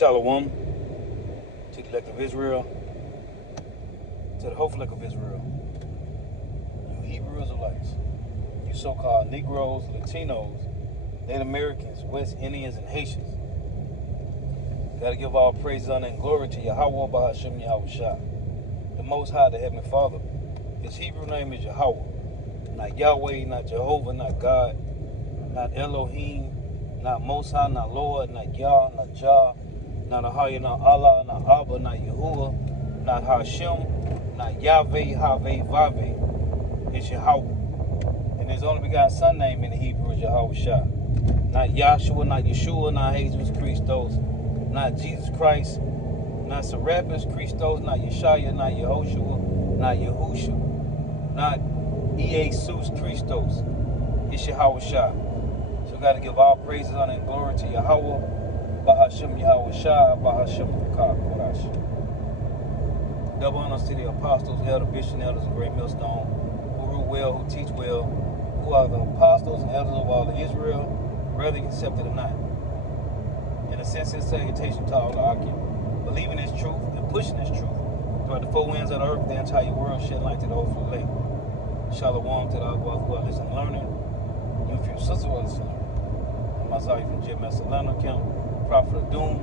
Shalom to the elect of Israel, to the hopeful elect of Israel, you Hebrew Israelites, you so-called Negroes, Latinos, Native Americans, West Indians, and Haitians. Gotta give all praise, honor, and glory to Yahweh Bahashem Yahushua, the Most High, the Heavenly Father. His Hebrew name is Yahweh, not Yahweh, not Jehovah, not God, not Elohim, not Most High, not Lord, not Yah, not Jah, not Ahaya, not Allah, not Abba, not Yahuwah, not Hashem, not Yahweh, Haveh, Vaveh. It's Yahweh. And his only begotten son name in the Hebrew is Yahushua. Not Yahshua, not Yeshua, not Jesus Christos, not Jesus Christ, not Serapis Christos, not Yeshaya, not Yehoshua, not Yahusha, not Jesus Christos. It's Yahushua. So we got to give all praises, honor, and glory to Yahweh. Bahashem Yahushua, Bahashem Kodash. Double honors to the apostles, elder, bishop, elders, and great millstone, who rule well, who teach well, who are the apostles and elders of all of Israel, whether you accepted or not. In a sense, it's salutation to all the Akim, believing this truth and pushing this truth throughout the four winds of the earth, the entire world, shed light to the whole lake. Shalom to the Agua who are listening and learning. You few sisters who are listening. Masai from Jim Messalano Camp, Prophet of Doom,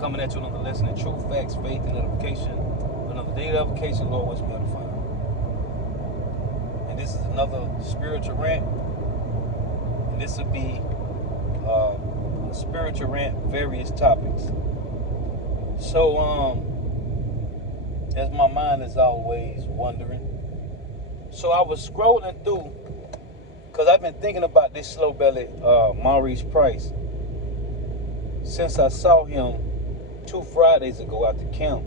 coming at you another lesson in truth, facts, faith, and edification. Another day of edification, Lord, what's we got to find. And this is another spiritual rant. And this will be a spiritual rant, various topics. So, as my mind is always wondering, so I was scrolling through, because I've been thinking about this slow-belly Maurice Price since I saw him 2 Fridays ago at the camp.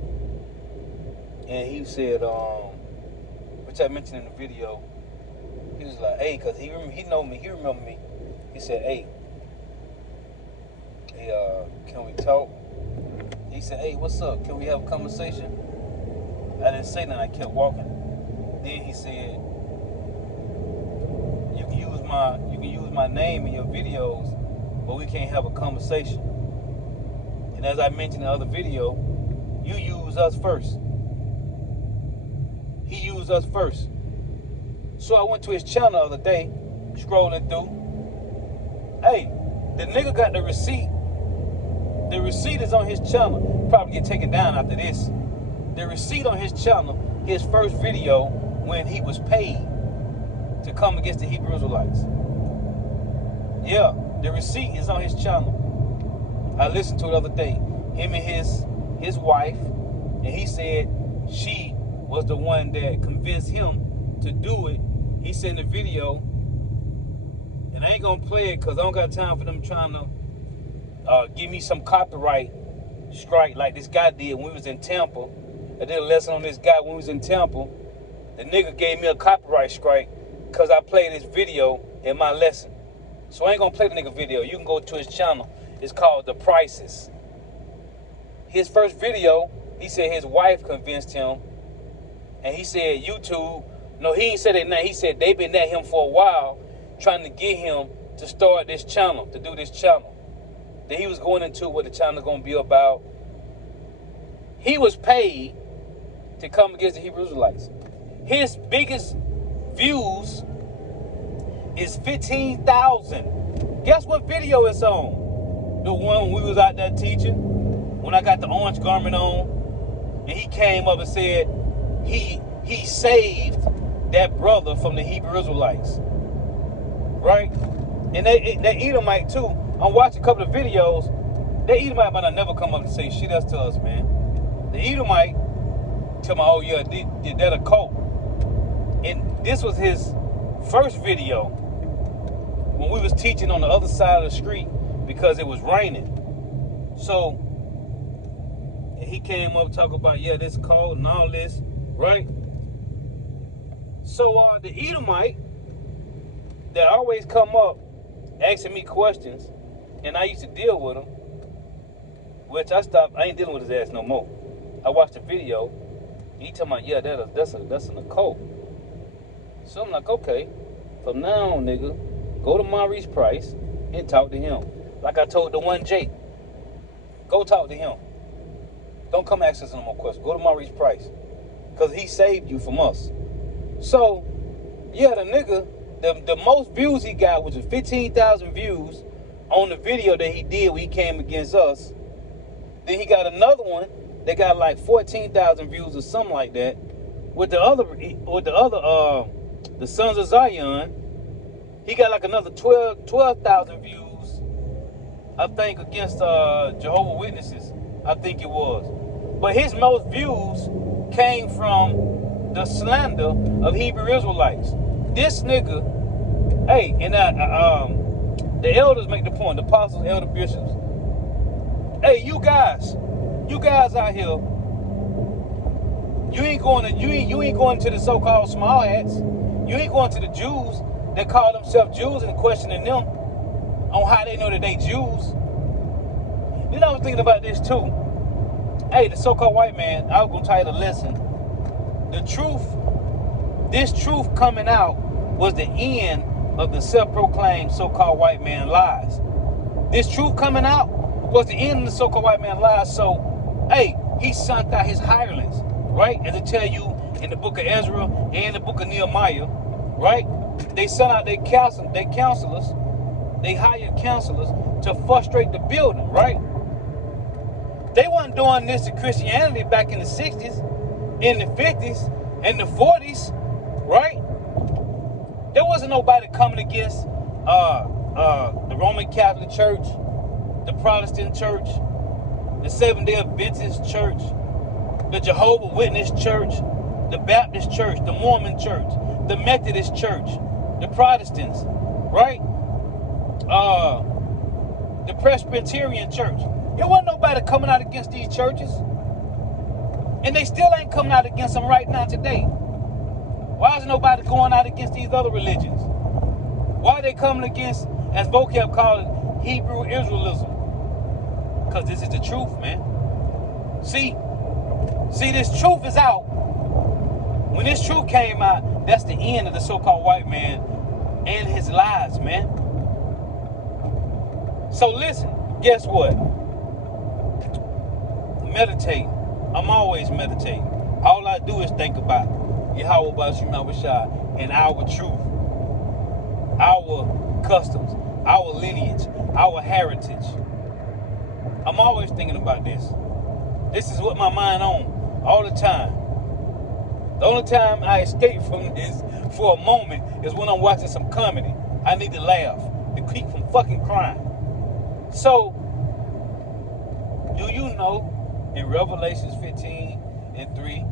And he said, which I mentioned in the video, he was like, hey, because he remember me. He said, hey, can we talk? He said, hey, what's up? Can we have a conversation? I didn't say nothing. I kept walking. Then he said, you can use my name in your videos, but we can't have a conversation. And as I mentioned in the other video, you use us first. He used us first. So I went to his channel the other day, scrolling through. Hey, the nigga got the receipt. The receipt is on his channel. Probably get taken down after this. The receipt on his channel, his first video when he was paid to come against the Hebrew Israelites. Yeah, the receipt is on his channel. I listened to it the other day. Him and his wife, and he said she was the one that convinced him to do it. He sent the video, and I ain't gonna play it because I don't got time for them trying to give me some copyright strike like this guy did when we was in Tampa. I did a lesson on this guy when we was in Tampa. The nigga gave me a copyright strike because I played this video in my lesson. So I ain't gonna play the nigga video. You can go to his channel. It's called The Prices. His first video, he said his wife convinced him. And he said YouTube, no, he ain't said that name. He said they been at him for a while trying to get him to start this channel, to do this channel. Then he was going into what the channel gonna be about. He was paid to come against the Hebrew Israelites. His biggest views is 15,000. Guess what video it's on? The one we was out there teaching, when I got the orange garment on, and he came up and said he saved that brother from the Hebrew Israelites, right? And they Edomite too. I'm watching a couple of videos. That Edomite might not never come up and say shit else to us, man. The Edomite tell me, oh yeah, did that a cult? And this was his first video when we was teaching on the other side of the street because it was raining. So he came up talking about, yeah, this cult and all this, right? So the Edomite that always come up asking me questions, and I used to deal with him, which I stopped. I ain't dealing with his ass no more. I watched the video. He talking about, yeah, that's an occult. So I'm like, okay, from now on, nigga, go to Maurice Price and talk to him. Like I told the one Jake. Go talk to him. Don't come ask us no more questions. Go to Maurice Price. Because he saved you from us. So, yeah, the nigga, the most views he got, which was 15,000 views on the video that he did when he came against us. Then he got another one that got like 14,000 views or something like that. With the Sons of Zion, he got like another 12,000 views, I think, against Jehovah's Witnesses, I think it was. But his most views came from the slander of Hebrew Israelites. This nigga, hey, and the elders make the point, the apostles, elder bishops. Hey, you guys out here, you ain't going to the so-called small hats. You ain't going to the Jews that call themselves Jews and questioning them on how they know that they Jews. You know, I was thinking about this too. Hey, the so-called white man, I was going to tell you the lesson. The truth, this truth coming out was the end of the self-proclaimed so-called white man lies. This truth coming out was the end of the so-called white man lies. So, hey, he sent out his hirelings, right? As I tell you in the book of Ezra and the book of Nehemiah, right? They sent out their counselors, they hired counselors to frustrate the building, right? They weren't doing this to Christianity back in the 60s, in the 50s, and the 40s, right? There wasn't nobody coming against the Roman Catholic Church, the Protestant Church, the Seventh-day Adventist Church, the Jehovah's Witness Church, the Baptist Church, the Mormon Church, the Methodist Church, the Protestants, right? The Presbyterian Church. There wasn't nobody coming out against these churches. And they still ain't coming out against them right now today. Why is nobody going out against these other religions? Why are they coming against, as vocab called it, Hebrew Israelism? Because this is the truth, man. See, this truth is out. When this truth came out, that's the end of the so-called white man and his lies, man. So listen, guess what? Meditate. I'm always meditating. All I do is think about Yahweh Bashim and our truth, our customs, our lineage, our heritage. I'm always thinking about this. This is what my mind on all the time. The only time I escape from this for a moment is when I'm watching some comedy. I need to laugh to keep from fucking crying. So, do you know in Revelations 15:3,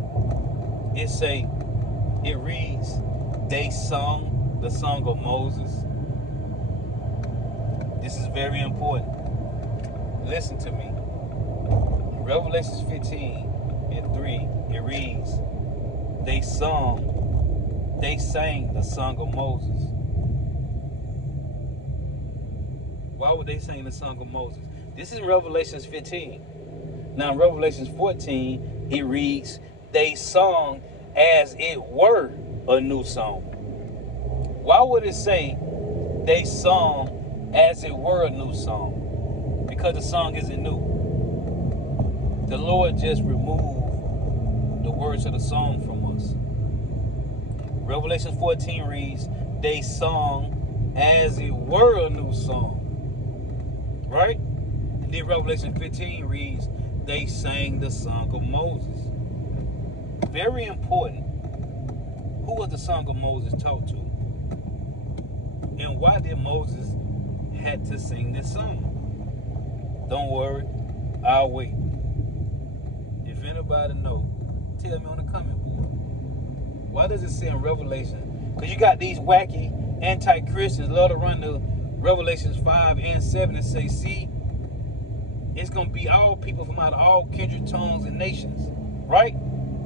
it reads, they sung the song of Moses. This is very important. Listen to me. In Revelations 15:3, it reads, they sang the song of Moses. Why would they sing the song of Moses? This is Revelations 15. Now in Revelations 14, it reads, they sung as it were a new song. Why would it say they sung as it were a new song? Because the song isn't new. The Lord just removed the words of the song from us. Revelation 14 reads, they sung as it were a new song. Right? And then Revelation 15 reads, they sang the song of Moses. Very important. Who was the song of Moses taught to? And why did Moses had to sing this song? Don't worry, I'll wait. If anybody knows, tell me on the comment board. Why does it say in Revelation? Because you got these wacky anti-Christians love to run the Revelations 5 and 7 and say, see, it's going to be all people from out of all kindred tongues and nations. Right?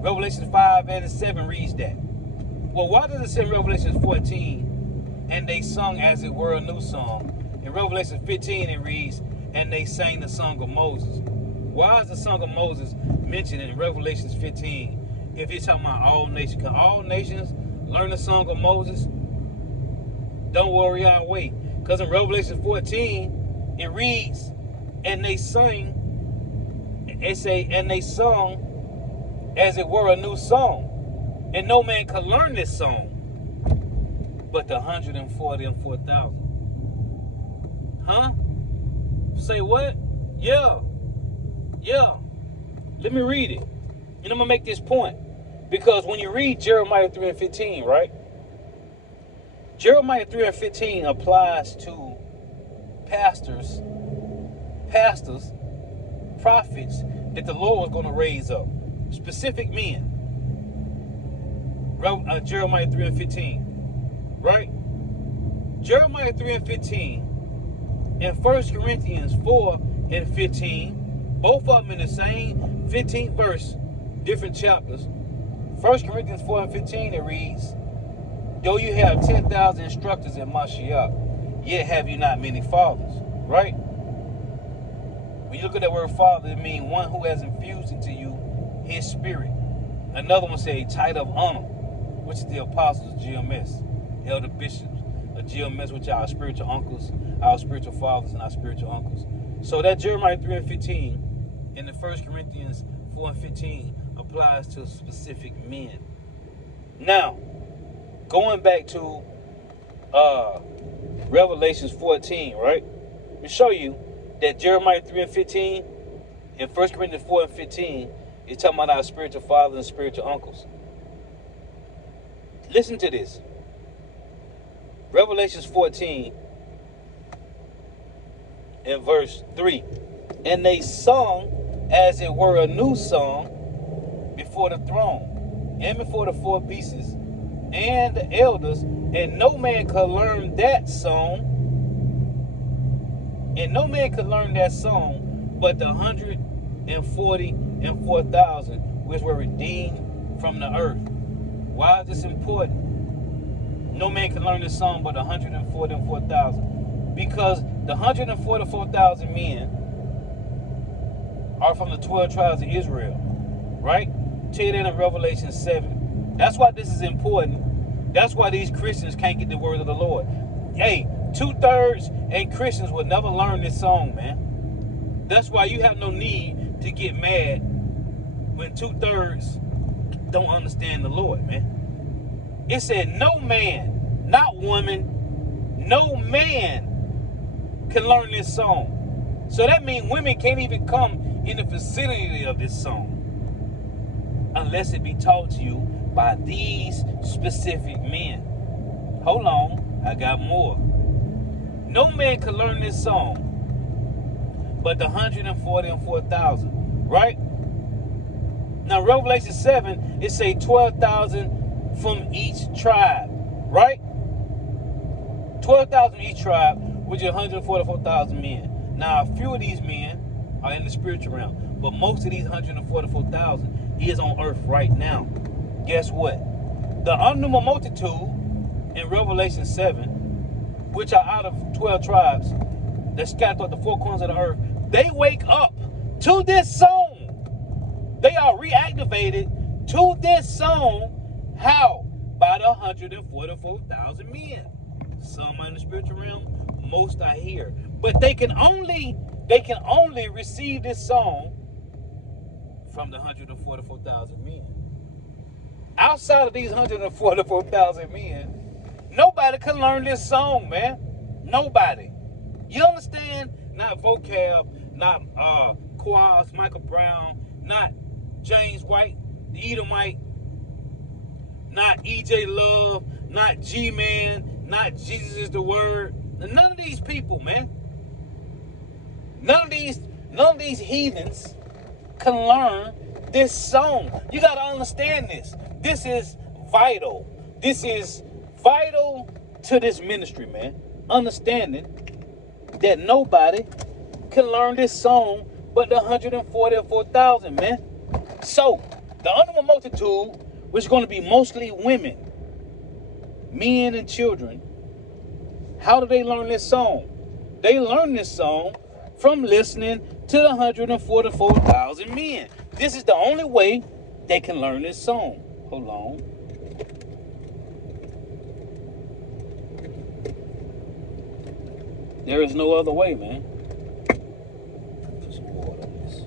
Revelation 5 and 7 reads that. Well, why does it say in Revelation 14, and they sung as it were a new song? In Revelation 15 it reads, and they sang the song of Moses. Why is the song of Moses mentioned in Revelation 15 if you're talking about all nations? Can all nations learn the song of Moses? Don't worry, I'll wait. Because in Revelation 14 it reads, and they sang it say, and they sung as it were a new song. And no man could learn this song but the 144,000. Huh? Say what? Yeah. Let me read it. And I'm going to make this point. Because when you read Jeremiah 3:15, right? Jeremiah 3:15 applies to pastors, prophets that the Lord was going to raise up. Specific men. Jeremiah 3:15. Right? Jeremiah 3:15 and 1 Corinthians 4:15, both of them in the same 15th verse, different chapters. 1 Corinthians 4:15, it reads, though you have 10,000 instructors in Mashiach, yet have you not many fathers. Right? When you look at that word father, it means one who has infused into you his spirit. Another one say title of honor, which is the apostles, GMS, elder bishops, GMS, which are our spiritual uncles, our spiritual fathers, and our spiritual uncles. So that Jeremiah 3:15 and the 1 Corinthians 4:15 applies to specific men. Now, going back to Revelations 14, right? Let me show you that Jeremiah 3:15 and 1 Corinthians 4:15 is talking about our spiritual fathers and spiritual uncles. Listen to this. Revelations 14 and verse 3. And they sung as it were a new song before the throne and before the four beasts and the elders, and no man could learn that song. And no man could learn that song but the 144,000 which were redeemed from the earth. Why is this important? No man can learn this song but 144,000. Because the 144,000 men are from the 12 tribes of Israel. Right? Tell you that in Revelation 7. That's why this is important. That's why these Christians can't get the word of the Lord. Hey, 2/3 ain't Christians will never learn this song, man. That's why you have no need to get mad when 2/3 don't understand the Lord, man. It said no man, not woman, no man can learn this song. So that means women can't even come in the vicinity of this song unless it be taught to you by these specific men. Hold on, I got more. No man can learn this song but the 144,000, right? Now Revelation 7, it say 12,000 from each tribe, right? 12,000 each tribe, which is 144,000 men. Now a few of these men are in the spiritual realm, but most of these 144,000 is on earth right now. Guess what? The unknumbered multitude in Revelation 7, which are out of 12 tribes that scattered throughout the four corners of the earth, they wake up to this song. They are reactivated to this song. How? By the 144,000 men. Some are in the spiritual realm, most are here. But they can only receive this song from the 144,000 men. Outside of these 144,000 men, nobody can learn this song, man. Nobody. You understand? Not Vocab, not Quas, Michael Brown, not James White, the Edomite, not E.J. Love, not G-Man, not Jesus is the Word. None of these people, man. None of these heathens can learn this song. You got to understand this. This is vital. This is vital to this ministry, man. Understanding that nobody can learn this song but the 144,000, man. So, the unknown multitude, which is going to be mostly women, men and children, how do they learn this song? They learn this song from listening to the 144,000 men. This is the only way they can learn this song. Hold on. There is no other way, man. Put some water on this.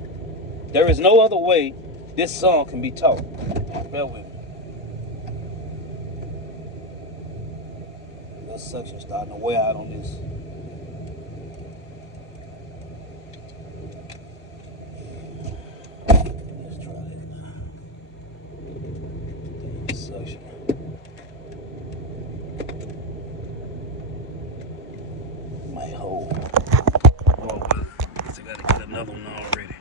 There is no other way this song can be taught. Bear with me. This section starting to wear out on this. Let's try that now. This section. Might hold. Oh, I guess I gotta get another one already.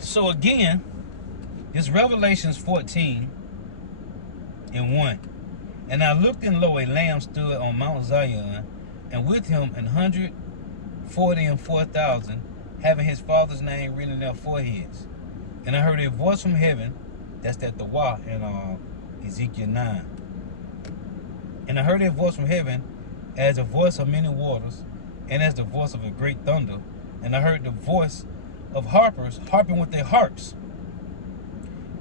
So again, it's Revelations 14:1. And I looked, and lo, a lamb stood on Mount Zion, and with him 144,000, having his father's name written in their foreheads. And I heard a voice from heaven, that's that the Wah in Ezekiel 9. And I heard a voice from heaven as the voice of many waters, and as the voice of a great thunder. And I heard the voice of harpers harping with their harps.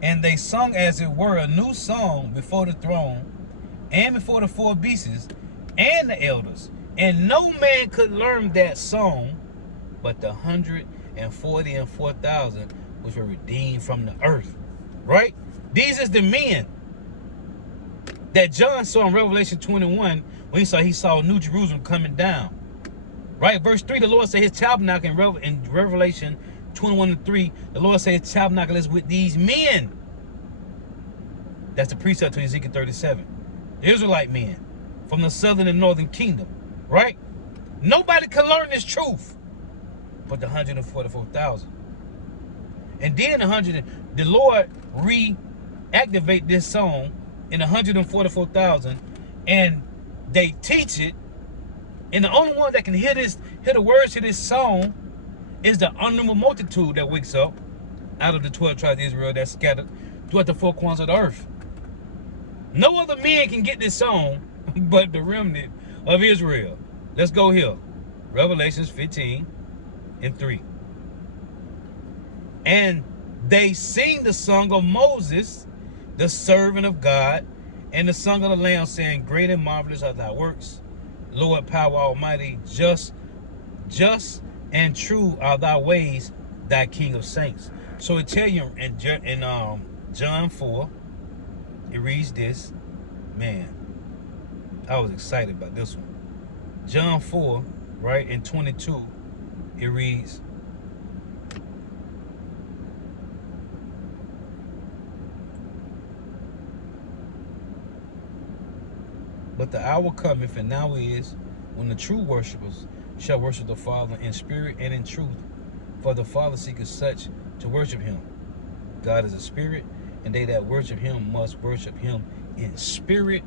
And they sung as it were a new song before the throne, and before the four beasts, and the elders. And no man could learn that song but the 144,000 which were redeemed from the earth. Right? These is the men that John saw in Revelation 21 when he saw New Jerusalem coming down. Right? Verse 3, the Lord said his tabernacle in Revelation 21:3, the Lord said his tabernacle is with these men. That's the precept to Ezekiel 37. The Israelite men from the southern and northern kingdom. Right? Nobody can learn this truth but the 144,000. And then the Lord reactivate this song in 144,000, and they teach it. And the only one that can hear the words to this song is the unnumbered multitude that wakes up out of the 12 tribes of Israel that's scattered throughout the four corners of the earth. No other men can get this song but the remnant of Israel. Let's go here. Revelations 15:3. And they sing the song of Moses, the servant of God, and the song of the Lamb, saying, great and marvelous are thy works, Lord power almighty, just and true are thy ways, thy King of saints. So it tell you in John 4, it reads this. Man, I was excited about this one. John 4, right, in 22, it reads, but the hour cometh, and now is, when the true worshipers shall worship the Father in spirit and in truth. For the Father seeketh such to worship him. God is a spirit, and they that worship him must worship him in spirit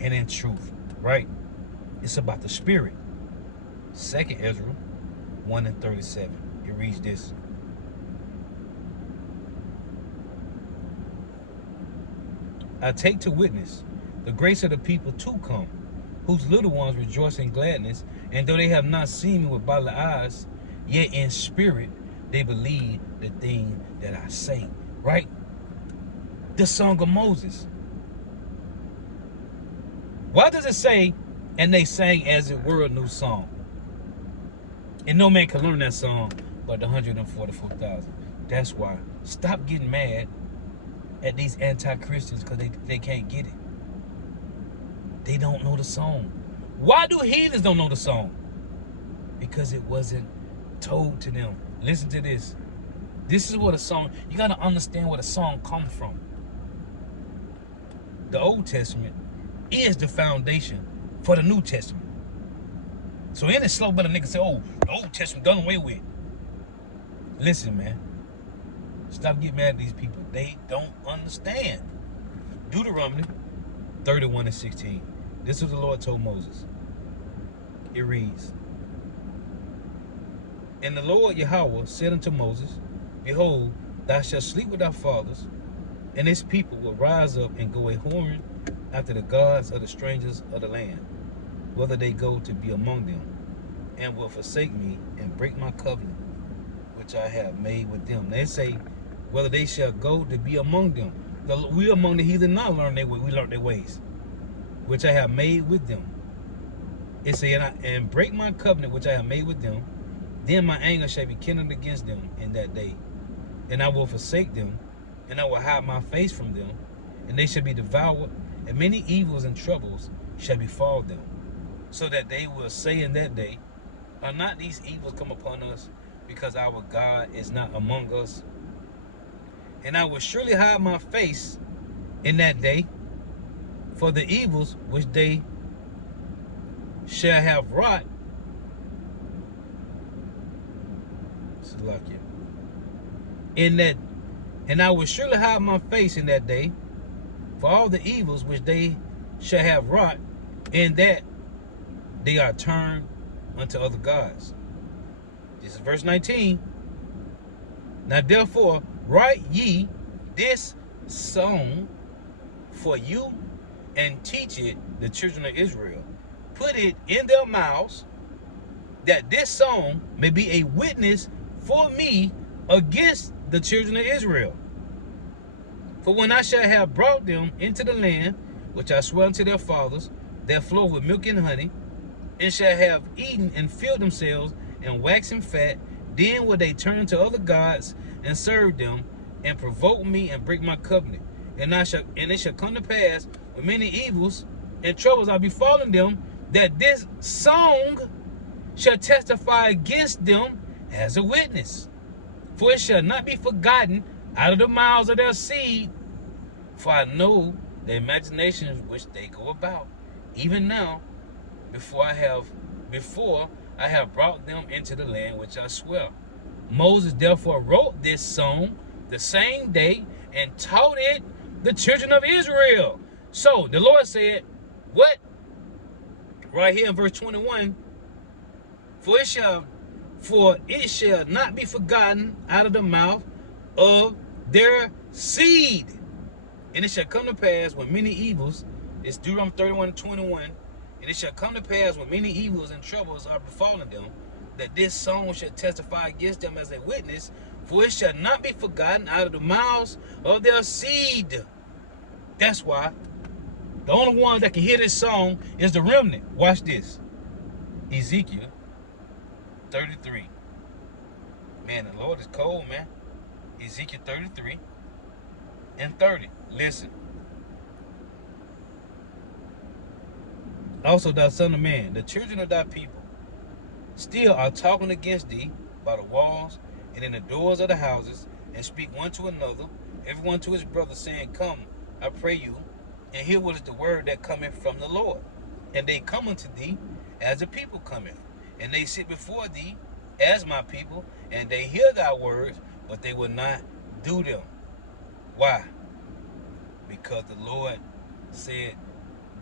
and in truth. Right? It's about the spirit. 2 Ezra 1:37. It reads this. I take to witness the grace of the people to come, whose little ones rejoice in gladness, and though they have not seen me with bodily eyes, yet in spirit they believe the thing that I say. Right? The song of Moses. Why does it say, and they sang as it were a new song? And no man can learn that song but the 144,000. That's why. Stop getting mad at these anti-Christians because they can't get it. They don't know the song. Why do heathens don't know the song? Because it wasn't told to them. Listen to this. This is what a song, you got to understand where the song comes from. The Old Testament is the foundation for the New Testament. So any slow butter nigga say, oh, the Old Testament done away with. Listen, man. Stop getting mad at these people. They don't understand. Deuteronomy 31:16. This is what the Lord told Moses. It reads, and the Lord Yahweh said unto Moses, behold, thou shalt sleep with thy fathers, and this people will rise up and go a whoring after the gods of the strangers of the land, whether they go to be among them, and will forsake me and break my covenant which I have made with them. They say, whether they shall go to be among them. We among the heathen not learn their way. We learn their ways, which I have made with them. It said, and break my covenant which I have made with them, Then my anger shall be kindled against them in that day, and I will forsake them, and I will hide my face from them, and they shall be devoured, and many evils and troubles shall befall them, so that they will say in that day, are not these evils come upon us, because our God is not among us? And I will surely hide my face in that day for the evils which they shall have wrought. In that, and I will surely hide my face in that day for all the evils which they shall have wrought, in that they are turned unto other gods. This is verse 19. Now therefore write ye this song for you, and teach it the children of Israel. Put it in their mouths, that this song may be a witness for me against the children of Israel. For when I shall have brought them into the land which I swore unto their fathers, that flow with milk and honey, and shall have eaten and filled themselves and waxen fat, then will they turn to other gods and serve them, and provoke me and break my covenant. And it shall come to pass, when many evils and troubles are befallen them, that this song shall testify against them as a witness. For it shall not be forgotten out of the mouths of their seed. For I know the imaginations which they go about, even now, before I have brought them into the land which I swear. Moses therefore wrote this song the same day, and taught it the children of Israel. So the Lord said, what? Right here in verse 21, for it shall not be forgotten out of the mouth of their seed. And it shall come to pass when many evils, it's Deuteronomy 31:21, and it shall come to pass when many evils and troubles are befallen them, that this song shall testify against them as a witness, for it shall not be forgotten out of the mouths of their seed. That's why the only one that can hear this song is the remnant. Watch this. Ezekiel 33. Man, the Lord is cold, man. Ezekiel 33 and 30. Listen. Also, thou son of man, the children of thy people still are talking against thee by the walls and in the doors of the houses, and speak one to another, everyone to his brother, saying, come, I pray you, and hear what is the word that cometh from the Lord. And they come unto thee as the people cometh, and they sit before thee as my people, and they hear thy words, but they will not do them. Why? Because the Lord said,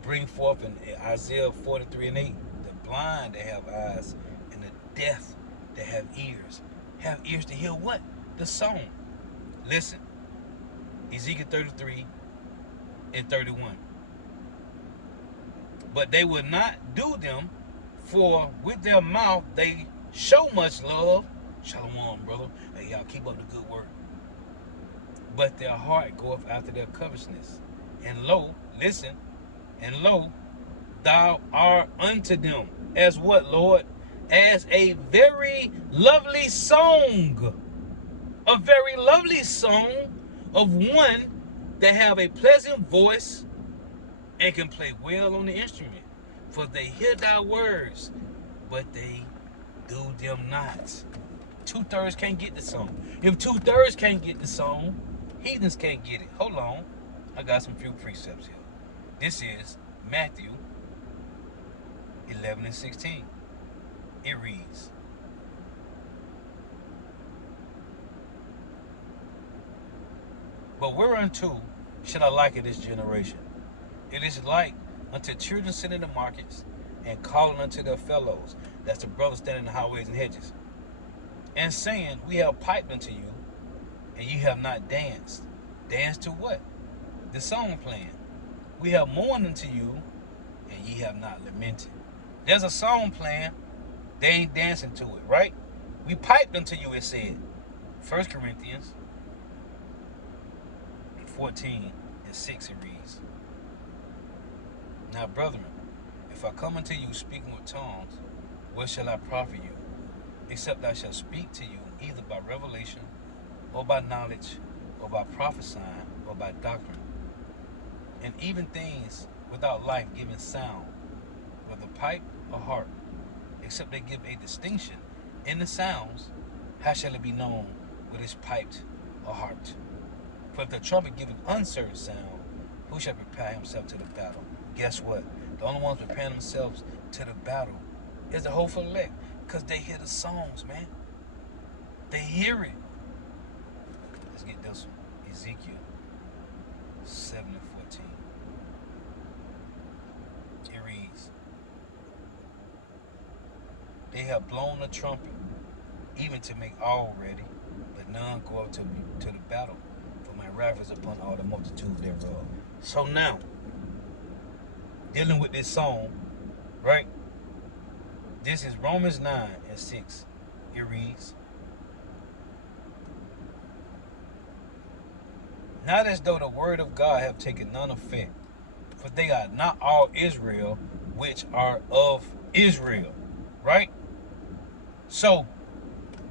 bring forth in Isaiah 43:8, the blind that have eyes, and the deaf that have ears to hear what? The song. Listen, Ezekiel 33 and 31. But they will not do them, for with their mouth they show much love. Shalom, brother. Hey, y'all, keep up the good work. But their heart goeth after their covetousness. And lo, listen, and lo, thou art unto them as what, Lord? As a very lovely song. A very lovely song of one that have a pleasant voice and can play well on the instrument. For they hear thy words, but they do them not. 2/3 can't get the song. If 2/3 can't get the song, heathens can't get it. Hold on. I got some few precepts here. This is Matthew 11 and 16. It reads, but whereunto shall I liken this generation? It is like unto children sitting in the markets and calling unto their fellows, that's the brothers standing in the highways and hedges, and saying, we have piped unto you, and ye have not danced. Danced to what? The song playing. We have mourned unto you, and ye have not lamented. There's a song playing, they ain't dancing to it, right? We piped unto you, it said. 1 Corinthians 14 and 6, it reads, now, brethren, if I come unto you speaking with tongues, what shall I profit you? except I shall speak to you either by revelation, or by knowledge, or by prophesying, or by doctrine, and even things without life giving sound, whether pipe or harp, except they give a distinction in the sounds, how shall it be known whether it's piped or harped? For if the trumpet giveth uncertain sound, who shall prepare himself to the battle? Guess what? The only ones preparing themselves to the battle is the hopeful elect, because they hear the songs, man. They hear it. Let's get this one. Ezekiel 7:14. It reads, they have blown the trumpet, even to make all ready, but none go up to the battle. For my wrath is upon all the multitude thereof. So now, dealing with this song, right? This is Romans 9:6. It reads, not as though the word of God have taken none effect, for they are not all Israel which are of Israel. Right? So,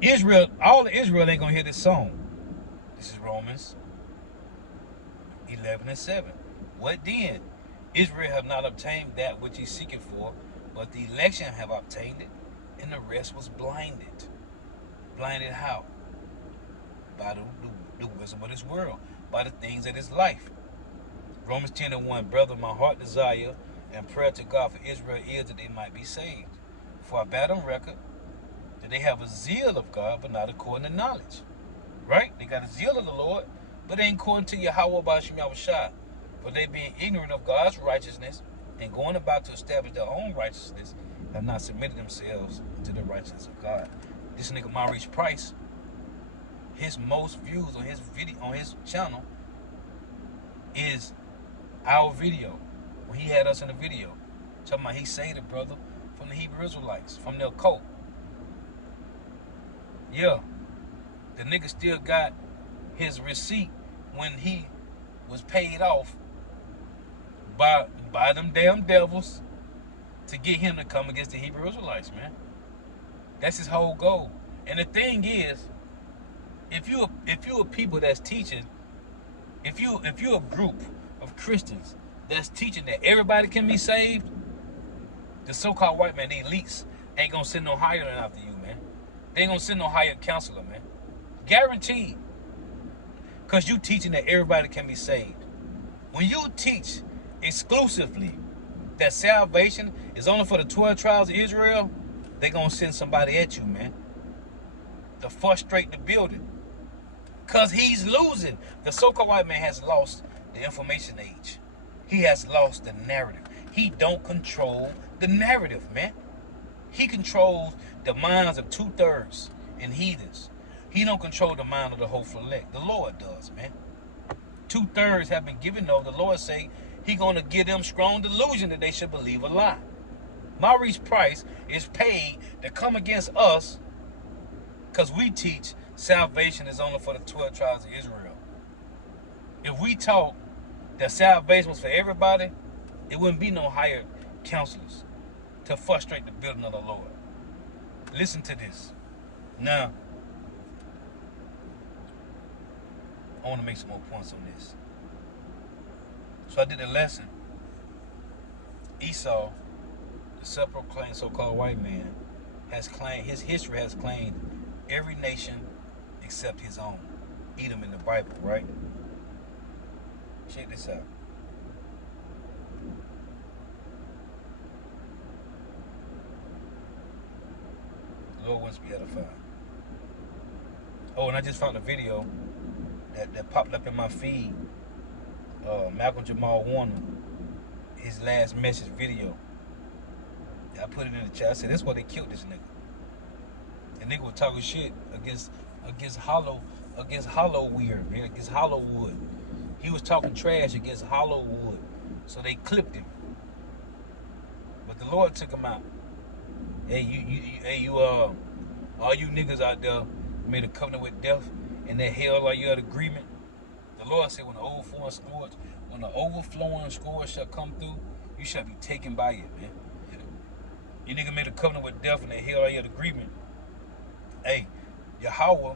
Israel, all of Israel ain't gonna hear this song. This is Romans 11:7. What then? Israel have not obtained that which he seeketh for, but the election have obtained it, and the rest was blinded. Blinded how? By the wisdom of this world, by the things of this life. Romans 10:1, brother, my heart desire and prayer to God for Israel is that they might be saved. For I bear them record that they have a zeal of God, but not according to knowledge. Right? They got a zeal of the Lord, but they ain't according to Yahweh Bashim Yahushua. For they being ignorant of God's righteousness and going about to establish their own righteousness, have not submitted themselves to the righteousness of God. This nigga Maurice Price, his most views on his video on his channel is our video when he had us in the video talking about he saved a brother from the Hebrew Israelites, from their cult. Yeah, the nigga still got his receipt when he was paid off by them damn devils to get him to come against the Hebrew Israelites, man. That's his whole goal. And the thing is, if you a people that's teaching, if you a group of Christians that's teaching that everybody can be saved, the so-called white man, the elites, ain't gonna send no higher than after you, man. They ain't gonna send no higher counselor, man. Guaranteed. Because you teaching that everybody can be saved. When you teach exclusively that salvation is only for the 12 tribes of Israel, they gonna send somebody at you, man, to frustrate the building. Because he's losing. The so-called white man has lost the information age. He has lost the narrative. He don't control the narrative, man. He controls the minds of 2/3 in heathens. He don't control the mind of the hopeful elect. The Lord does, man. 2/3 have been given though. The Lord say he gonna give them strong delusion that they should believe a lie. Maurice Price is paid to come against us because we teach salvation is only for the 12 tribes of Israel. If we taught that salvation was for everybody, it wouldn't be no hired counselors to frustrate the building of the Lord. Listen to this. Now, I want to make some more points on this. So I did a lesson. Esau, the self-proclaimed so-called white man, has claimed, his history has claimed every nation except his own. Edom in the Bible, right? Check this out. Lord wants to be edified. Oh, and I just found a video that popped up in my feed. Malcolm Jamal Warner, his last message video. I put it in the chat. I said, that's why they killed this nigga. The nigga was talking shit against Hollywood, man, against Hollywood. He was talking trash against Hollywood. So they clipped him. But the Lord took him out. Hey, all you niggas out there made a covenant with death, and that hell are you at agreement? The Lord said, when the overflowing scourge shall come through, you shall be taken by it, man. You nigga made a covenant with death, and that hell are you at agreement? Hey, Yahweh,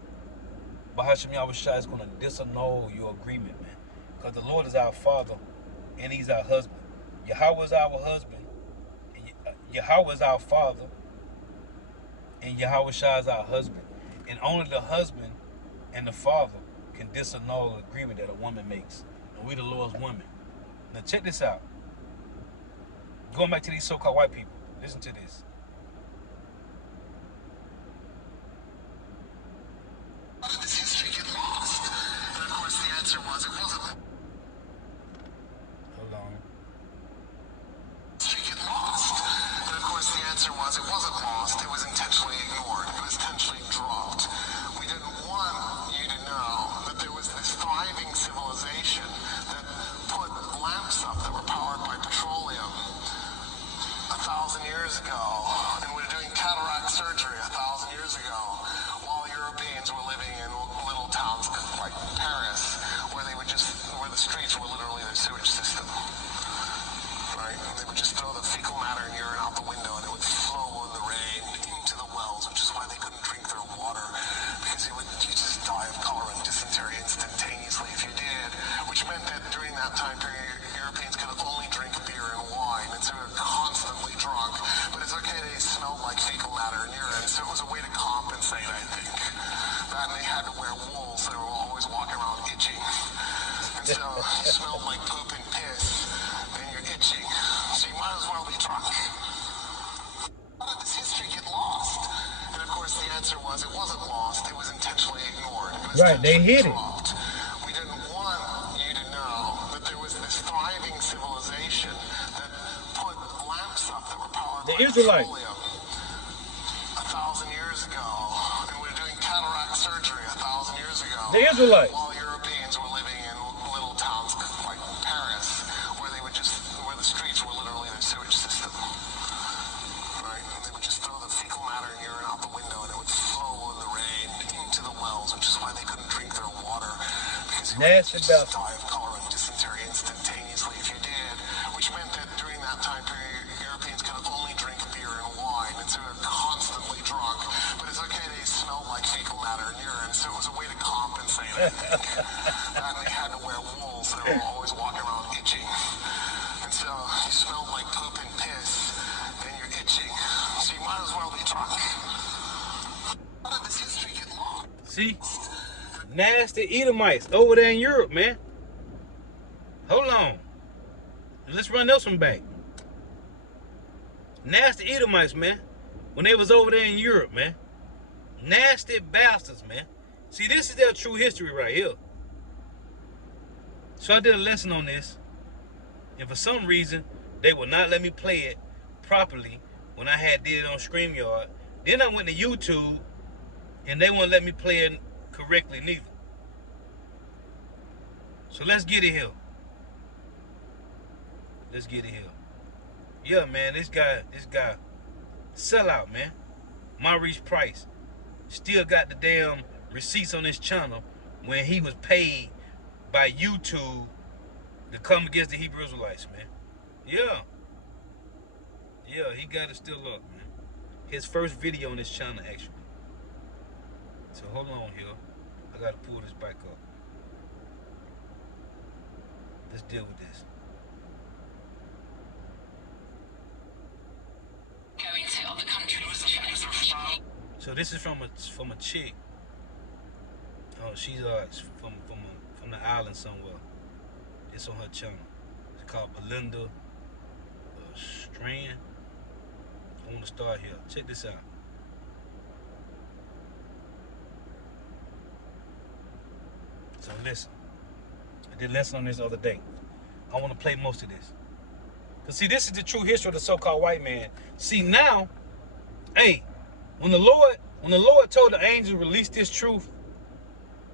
Bahasham Yahushua is going to disannul your agreement, man. Because the Lord is our Father and He's our husband. Yahweh is our husband. Yahweh is our Father. And Yahushua is our husband. And only the husband and the father can disannul the agreement that a woman makes. And we the Lord's women. Now check this out. Going back to these so-called white people. Listen to this. How did this history get lost? And of course the answer was it wasn't. Hold on. History get lost. And of course the answer was it wasn't lost. It was intentionally ignored. It was intentionally dropped. We didn't want you to know that there was this thriving civilization that put lamps up that were powered by petroleum 1,000 years ago, and we were doing cataract surgery 1,000 years ago, while Europeans were living in little towns like Paris, where the streets were literally their sewage system. Right? And they would just throw the fecal matter and urine out the window, and it would flow in the rain into the wells, which is why they couldn't drink their water, because you just die of cholera and dysentery instantaneously if you did, which meant that during that time period, Europeans could only drink beer and wine, and so they were constantly drunk. But it's okay, they smelled like fecal matter and urine, so it was a way to compensate, I think. That, and they had to wear wool, so they were always walking around itching. And so you smelled like poop and piss, and you're itching, so you might as well be drunk. How did this history get lost? And of course the answer was it wasn't lost, it was intentionally ignored. It was right, they hid dropped. It. We didn't want you to know that there was this thriving civilization that put lamps up that were powered by petroleum 1,000 years ago, and we were doing cataract surgery 1,000 years ago. The Israelites. While Europeans were living in little towns like Paris, where the streets were literally their sewage system. Right? And they would just throw the fecal matter and urine out the window, and it would flow in the rain into the wells, which is why they couldn't drink their water, because you would just die of cholera and dysentery instantaneously if you did, which meant that during that time period, Europeans could only drink beer and wine, and so they were constantly drunk. But it's okay, they smelled like fecal matter and urine, so it was a way to compensate, I think. And they had to wear wool, so they were always walking around itching. And so you smelled like poop and piss, and you're itching, so you might as well be drunk. How did this history get lost? See? Nasty Edomites over there in Europe, man. Hold on. Let's run this one back. Nasty Edomites, man. When they was over there in Europe, man. Nasty bastards, man. See, this is their true history right here. So I did a lesson on this. And for some reason, they would not let me play it properly when I did it on StreamYard. Then I went to YouTube, and they wouldn't let me play it correctly neither. So let's get it here. Let's get it here. Yeah, man, this guy, sellout, man. Maurice Price still got the damn receipts on his channel when he was paid by YouTube to come against the Hebrew Israelites, man. Yeah. Yeah, he got it still up, man. His first video on this channel, actually. So hold on here. I gotta pull this back up. Let's deal with this. Going to other countries. So this is from a chick. Oh, she's from the island somewhere. It's on her channel. It's called Belinda Strand. I want to start here. Check this out. So listen. I did a lesson on this the other day. I want to play most of this. Because see, this is the true history of the so-called white man. See now, hey, when the Lord told the angel release this truth,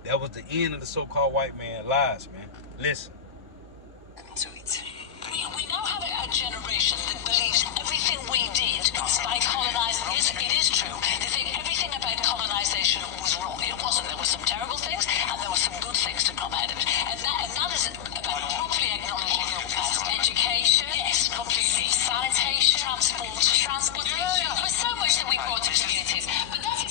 that was the end of the so-called white man lies, man. Listen. We now have a generation that believes everything we did by colonizing, it is true. They think everything about colonization was wrong. It wasn't. There were some terrible things, and there were some good things to come out of it. And that is about properly acknowledging your past. Education, yes, completely. Sanitation, transport. There was so much that we brought to communities. But that's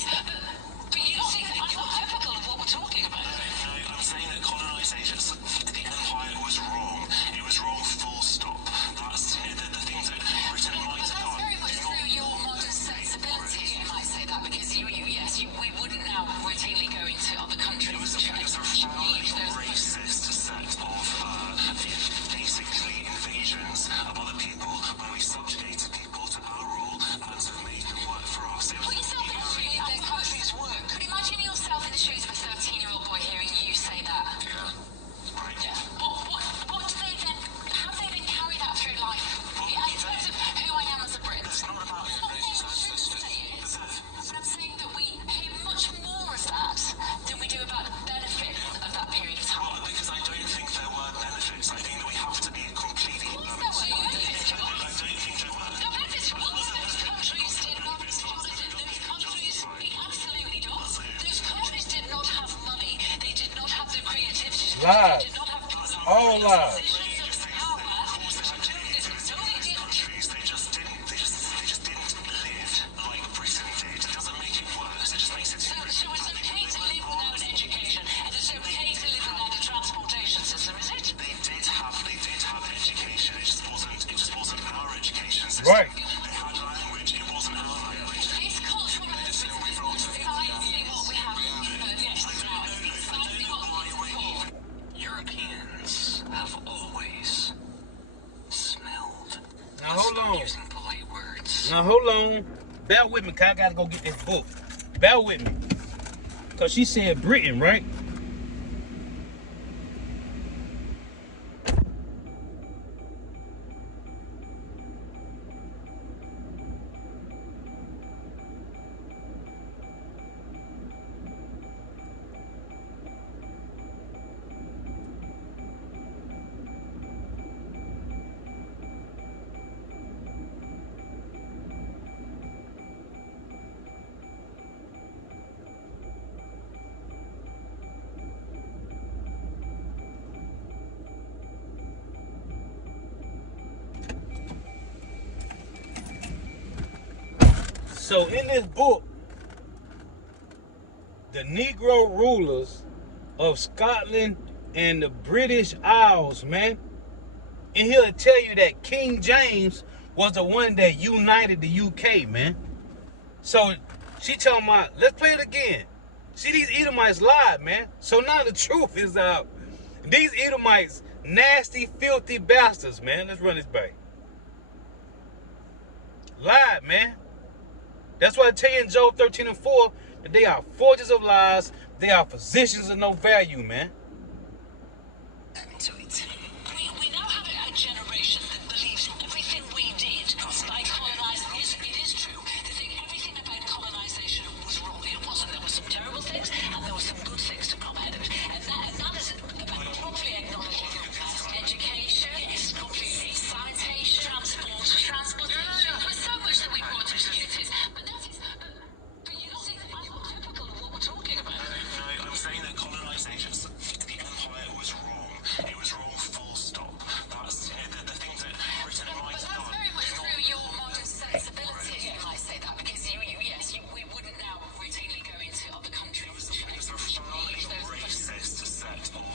empire was wrong. It was wrong, full stop. That's the things that Britain might have done. Very much through your modern sensibility, you might say that, because we wouldn't now routinely go into other countries. It was a racist set of basically invasions of other people where we subjugated people to our rule and to make them work for us. Put yourself in their country's work. Imagine yourself in the shoes of a 13-year-old boy hearing you say that. Yeah. Right. Yeah. What do they then, how do they then carry that through life? In terms of who I am as a Brit. It's not about But I'm saying that we hear much more of that than we do about the benefits of that period of time. well, because I don't think there were benefits. I think that we have to be completely honest. There were benefits to us. I don't think there were. The benefits to us, those countries did not, Jonathan, those countries, it absolutely does. Those countries did not have money. They did not have the creativity. Lies. They did not have All lies. positions of power. No, they didn't. Countries, they just didn't live like Britain did. It doesn't make it worse. It just makes it So it's okay to live without an education, and it's okay to live without a transportation system, is it? They did have education. It just wasn't our education system. Right. They had language. It wasn't our language. It's cultural relativism. It's precisely what we have now. Precisely what we for. Europeans have always smelled. Now hold on. Using polite words. Now hold on. Bear with me, cause I gotta go get this book. Bear with me. Cause she said Britain, right? So in this book, the Negro rulers of Scotland and the British Isles, man. And he'll tell you that King James was the one that united the UK, man. So she talking about, let's play it again. See, these Edomites lied, man. So now the truth is out. These Edomites, nasty, filthy bastards, man. Let's run this back. Lied, man. That's why I tell you in Job 13:4 that they are forgers of lies. They are physicians of no value, man. To it. We now have a generation that believes everything we did by colonizing, it is true. They think everything about colonization was wrong. It wasn't. There were some terrible things and there were some good things to come out of it. And that is about properly acknowledging education, yes, completely, sanitation, transport. There was so much that we brought to communities. But that is, but you don't think that's not typical of what we're talking about. No, I'm saying that colonization, the empire was wrong. It was wrong, full stop. That's the things that Britain might But have that's done. very much through your modern sensibility, you might say that, because we wouldn't now routinely go into other countries. It was a profoundly racist set of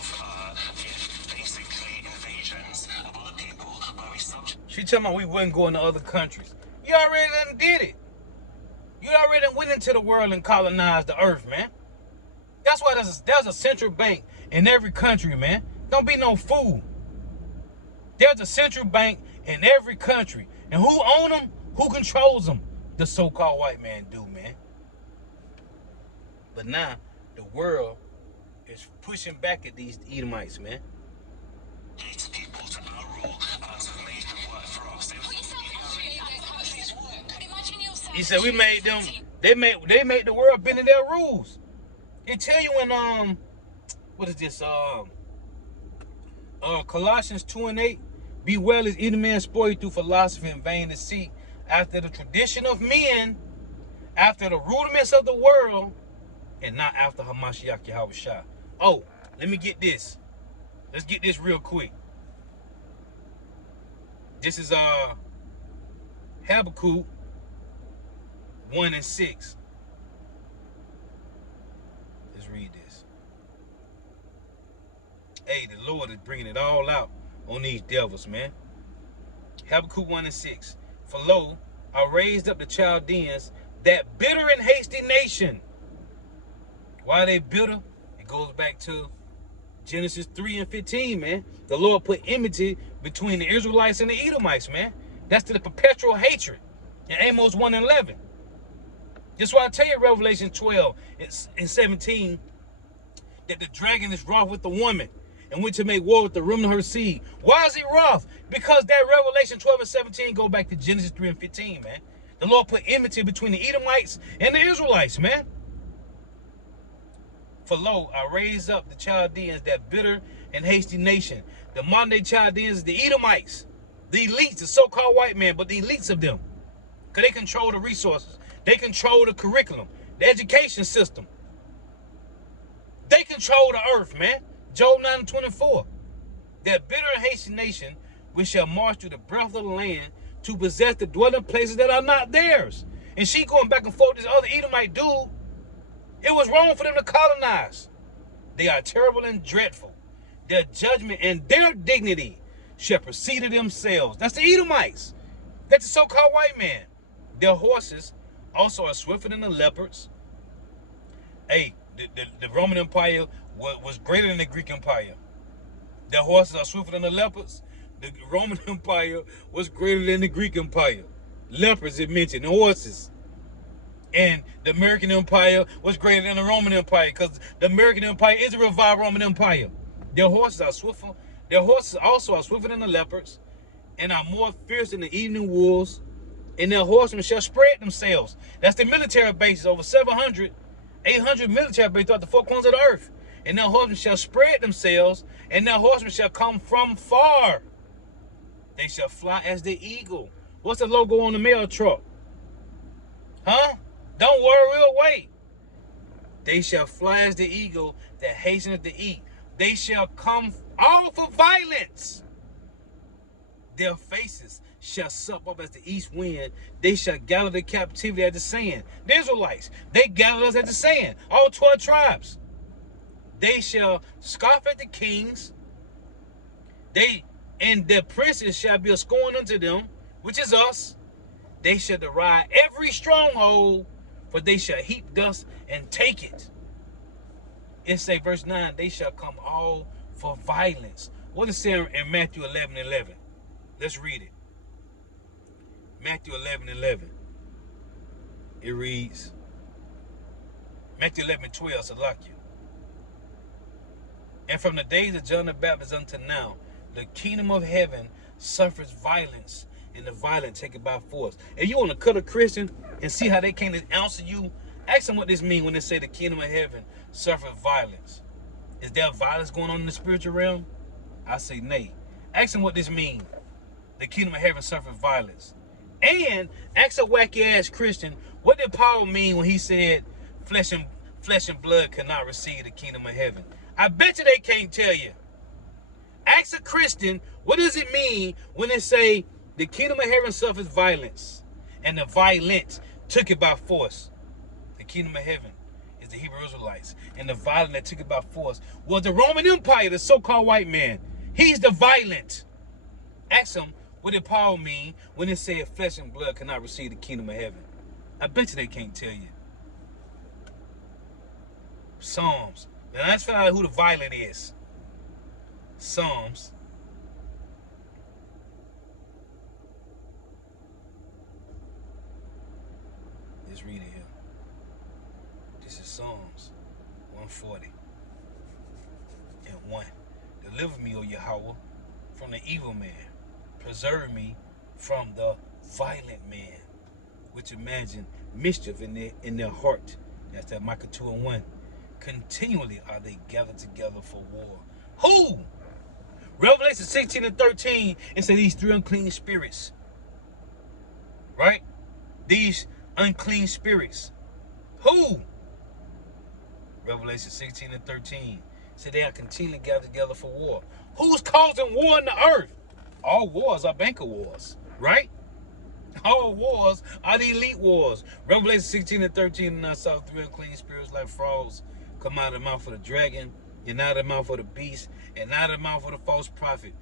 basically invasions of other people where we subject. She talking about we wouldn't go into other countries. You already done did it. You already done went into the world and colonized the earth, man. That's why there's a central bank in every country, man. Don't be no fool. There's a central bank in every country. And who own them? Who controls them? The so-called white man do, man. But now, the world is pushing back at these Edomites, man. People to our rule and to make them work for us. Put yourself in their country's work. Imagine yourself. He said we made them. They made the world bend to their rules. It tell you in what is this Colossians 2:8. Be well as any man spoil you through philosophy and vain deceit, after the tradition of men, after the rudiments of the world, and not after Hamashiach Yahushua. Oh, let me get this. Let's get this real quick. This is Habakkuk 1:6. Let's read this. Hey, the Lord is bringing it all out on these devils, man. Habakkuk 1:6. For lo, I raised up the Chaldeans, that bitter and hasty nation. Why are they bitter? It goes back to Genesis 3:15, man. The Lord put enmity between the Israelites and the Edomites, man. That's the perpetual hatred in Amos 1:11. That's why I tell you, Revelation 12:17, that the dragon is wroth with the woman and went to make war with the remnant of her seed. Why is he wroth? Because that Revelation 12:17 go back to Genesis 3:15, man. The Lord put enmity between the Edomites and the Israelites, man. For lo, I raise up the Chaldeans, that bitter and hasty nation. The modern day Chaldeans is the Edomites, the elites, the so-called white man, but the elites of them. Because they control the resources. They control the curriculum, the education system. They control the earth, man. Job 9:24. That bitter and hasty nation, which shall march through the breadth of the land to possess the dwelling places that are not theirs. And she going back and forth with this other Edomite dude. It was wrong for them to colonize. They are terrible and dreadful. Their judgment and their dignity shall proceed of themselves. That's the Edomites. That's the so-called white man. Their horses also are swifter than the leopards. Hey, the Roman Empire was greater than the Greek Empire. Their horses are swifter than the leopards. The Roman Empire was greater than the Greek Empire. Leopards, it mentioned, the horses. And the American Empire was greater than the Roman Empire, because the American Empire is a revived Roman Empire. Their horses are swifter. Their horses also are swifter than the leopards, and are more fierce than the evening wolves. And their horsemen shall spread themselves. That's the military bases, over 700, 800 military bases throughout the four corners of the earth. And their horsemen shall spread themselves, and their horsemen shall come from far. They shall fly as the eagle. What's the logo on the mail truck? Huh? Don't worry, we'll wait. They shall fly as the eagle that hasteneth to eat. They shall come all for violence. Their faces shall sup up as the east wind. They shall gather the captivity at the sand. The Israelites, they gathered us at the sand. All 12 tribes. They shall scoff at the kings. And their princes shall be a scorn unto them, which is us. They shall deride every stronghold, for they shall heap dust and take it. It say, verse 9, they shall come all for violence. What is it in Matthew 11:11? Let's read it. Matthew 11:11. It reads, Matthew 11:12, so lock you. And from the days of John the Baptist unto now, the kingdom of heaven suffers violence, and the violent take it by force. If you want to cut a Christian and see how they can't answer you, ask them what this means when they say the kingdom of heaven suffers violence. Is there violence going on in the spiritual realm? I say nay. Ask them what this means. The kingdom of heaven suffers violence. And ask a wacky ass Christian, what did Paul mean when he said flesh and blood cannot receive the kingdom of heaven? I bet you they can't tell you. Ask a Christian, what does it mean when they say the kingdom of heaven suffers violence, and the violent took it by force? The kingdom of heaven is the Hebrew Israelites, and the violent that took it by force was the Roman Empire, the so-called white man. He's the violent. Ask him, what did Paul mean when it said flesh and blood cannot receive the kingdom of heaven? I bet you they can't tell you. Psalms. Now let's find out who the violent is. Psalms. Let's read it here. This is Psalms 140 and 1. Deliver me, O Yahweh, from the evil man. Preserve me from the violent man, which imagine mischief in their heart. That's that Micah 2:1. Continually are they gathered together for war. Who? Revelation 16:13, it says these three unclean spirits. Right? These unclean spirits. Who? Revelation 16:13 said they are continually gathered together for war. Who's causing war in the earth? All wars are banker wars, right? All wars are the elite wars. Revelation 16:13, and I saw three unclean spirits like frogs come out of the mouth of the dragon, and out of the mouth of the beast, and out of the mouth of the false prophet,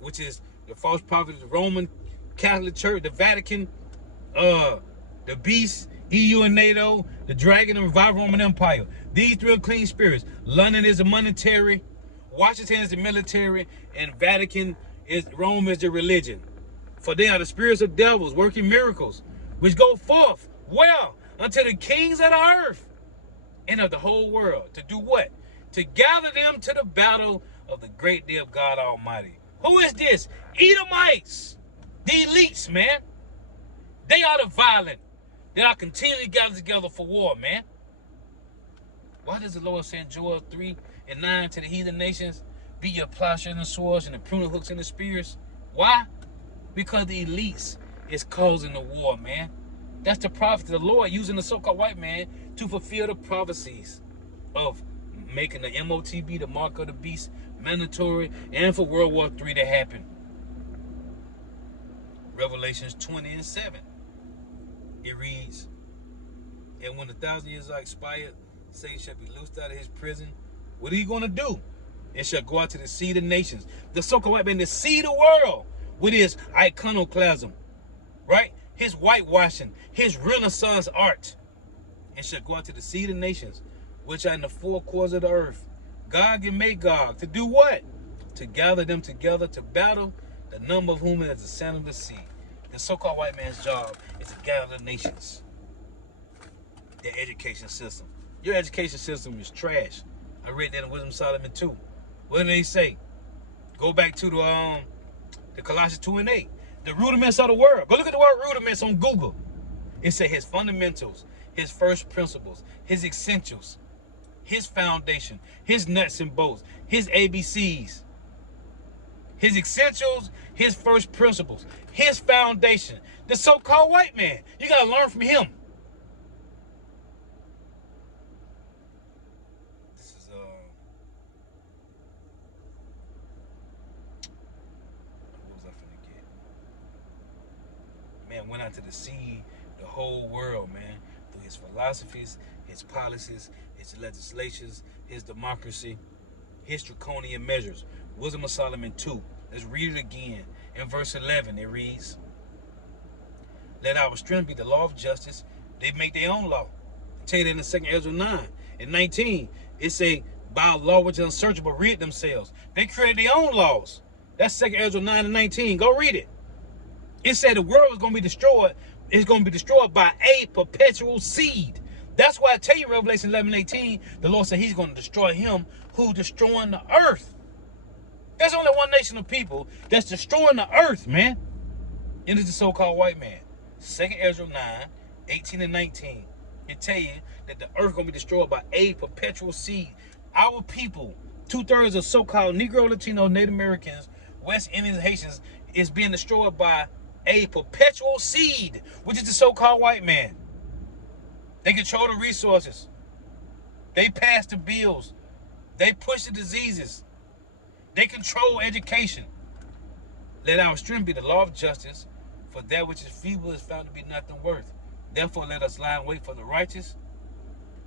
which is the false prophet is the Roman Catholic Church, the Vatican, the beast, EU and NATO, the dragon, and revived Roman Empire. These three are clean spirits. London is the monetary, Washington is the military, and Vatican is Rome is the religion. For they are the spirits of devils working miracles, which go forth well unto the kings of the earth and of the whole world. To do what? To gather them to the battle of the great day of God Almighty. Who is this? Edomites. The elites, man. They are the violent. They are continually gathered together for war, man. Why does the Lord send Joel 3:9 to the heathen nations? Be your plowshares and swords and the pruning hooks and the spears. Why? Because the elites is causing the war, man. That's the prophet of the Lord using the so-called white man to fulfill the prophecies of making the MOTB, the mark of the beast, mandatory, and for World War III to happen. Revelations 20:7. It reads, and when the 1,000 years are expired, Satan shall be loosed out of his prison. What are you going to do? It shall go out to the sea of the nations. The so-called white man, to see the world with his iconoclasm, right? His whitewashing, his Renaissance art. And shall go out to the sea of the nations, which are in the four quarters of the earth, Gog and Magog, to do what? To gather them together to battle, the number of whom is the sand of the sea. The so-called white man's job is to gather the nations. Their education system. Your education system is trash. I read that in Wisdom of Solomon 2. What do they say? Go back to the Colossians 2:8. The rudiments of the world. Go look at the word rudiments on Google. It said his fundamentals, his first principles, his essentials, his foundation, his nuts and bolts, his ABCs, his essentials, his first principles, his foundation. The so-called white man. You got to learn from him. This is what was I finna get? Man went out to the sea, the whole world, man, through his philosophies, his policies, his legislations, his democracy, his draconian measures. Wisdom of Solomon 2. Let's read it again. In verse 11, it reads, let our strength be the law of justice. They make their own law. I tell you that in the 2nd Ezra 9. In 19, it say, by a law which is unsearchable, rid themselves. They created their own laws. That's 2nd Ezra 9 and 19. Go read it. It said the world is going to be destroyed. It's going to be destroyed by a perpetual seed. That's why I tell you, Revelation 11:18, the Lord said he's going to destroy him who's destroying the earth. There's only one nation of people that's destroying the earth, man. And it's the so-called white man. 2nd Ezra 9:18 and 19. It tell you that the earth going to be destroyed by a perpetual seed. Our people, 2/3 of so-called Negro, Latino, Native Americans, West Indians, Haitians, is being destroyed by a perpetual seed, which is the so-called white man. They control the resources. They pass the bills. They push the diseases. They control education. Let our strength be the law of justice, for that which is feeble is found to be nothing worth. Therefore let us lie in wait for the righteous,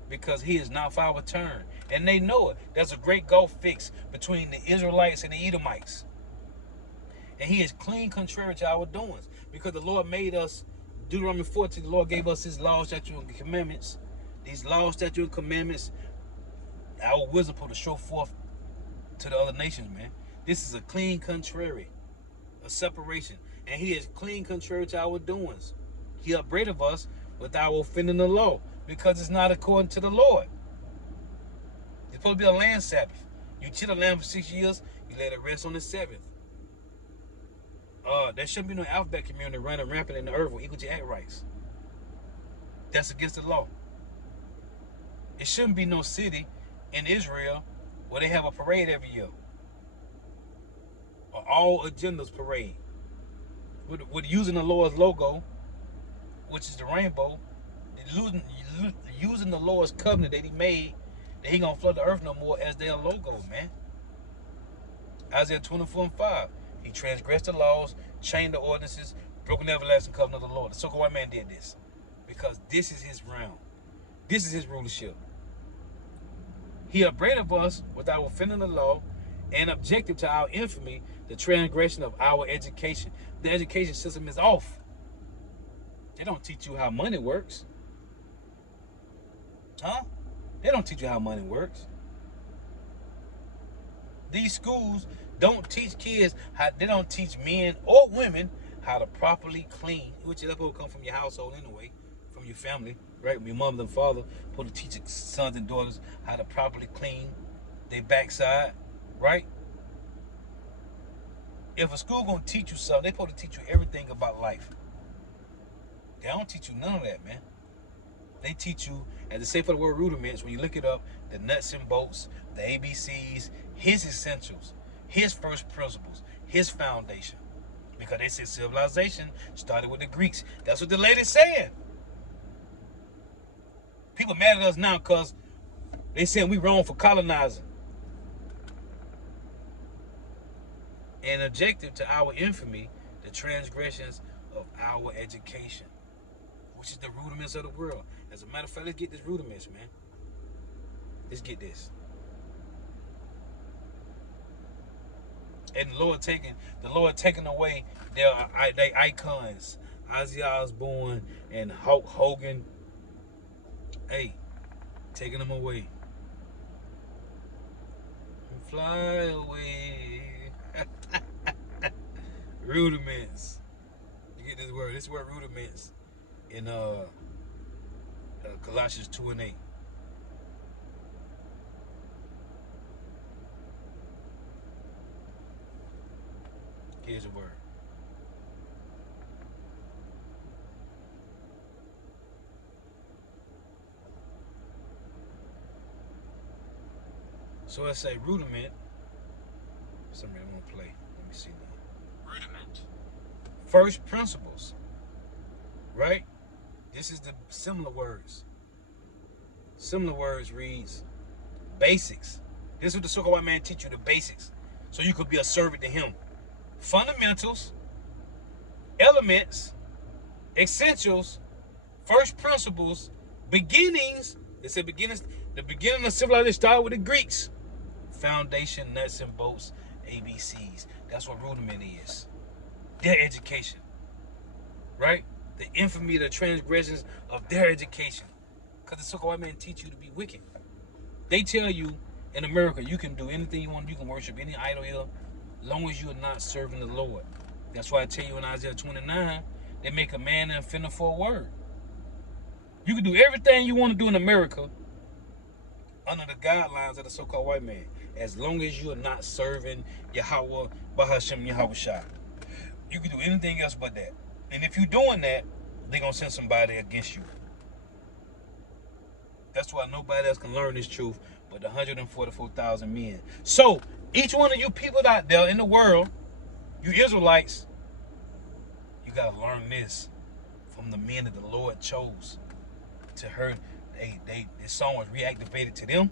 because he is not for our turn. And they know it. There's a great gulf fixed between the Israelites and the Edomites. And he is clean contrary to our doings, because the Lord made us, Deuteronomy 14, the Lord gave us his laws, statutes, and commandments. These laws, statutes, and commandments, our wisdom for to show forth to the other nations, man. This is a clean contrary, a separation. And he is clean contrary to our doings. He upbraided us without offending the law, because it's not according to the Lord. It's supposed to be a land Sabbath. You cheat a lamb for 6 years, you let it rest on the 7th. There shouldn't be no alphabet community running rampant in the earth with equal act rights. That's against the law. It shouldn't be no city in Israel where they have a parade every year. Or all agendas parade. With using the Lord's logo, which is the rainbow, using the Lord's covenant that he made, that he gonna flood the earth no more, as their logo, man. Isaiah 24:5. He transgressed the laws, changed the ordinances, broken the everlasting covenant of the Lord. The so-called white man did this because this is his realm. This is his rulership. He upbraided us without offending the law and objective to our infamy, the transgression of our education. The education system is off. They don't teach you how money works. Huh? They don't teach you how money works. These schools don't teach kids how, they don't teach men or women how to properly clean, which is will come from your household anyway, from your family, right? Your mother and father supposed to teach your sons and daughters how to properly clean their backside, right? If a school gonna teach you something, they supposed to teach you everything about life. They don't teach you none of that, man. They teach you, as they say for the word rudiments, when you look it up, the nuts and bolts, the ABCs, his essentials, his first principles, his foundation. Because they said civilization started with the Greeks. That's what the lady said. People mad at us now because they said we wrong for colonizing. And objective to our infamy, the transgressions of our education, which is the rudiments of the world. As a matter of fact, let's get this rudiments, man. Let's get this. And the Lord taking away their icons, Ozzy Osbourne and Hulk Hogan. Hey, taking them away. Fly away. Rudiments. You get this word. This word rudiments in Colossians 2:8. Here's a word. So I say rudiment. Somebody want to play. Let me see now. Rudiment. First principles. Right? This is the similar words. Similar words reads basics. This is what the so-called white man teach you, the basics. So you could be a servant to him. Fundamentals, elements, essentials, first principles, beginnings. They said beginnings. The beginning of civilization started with the Greeks. Foundation, nuts and bolts, ABCs. That's what rudiment is. Their education. Right? The infamy, the transgressions of their education. Because the so-called white men teach you to be wicked. They tell you in America you can do anything you want. You can worship any idol here, as long as you are not serving the Lord. That's why I tell you in Isaiah 29, they make a man and offender for a word. You can do everything you want to do in America under the guidelines of the so-called white man, as long as you are not serving Yahweh, Bahashem, Yahweh Shah. You can do anything else but that. And if you're doing that, they're going to send somebody against you. That's why nobody else can learn this truth but the 144,000 men. So, each one of you people out there in the world, you Israelites, you got to learn this from the men that the Lord chose to her. This song was reactivated to them.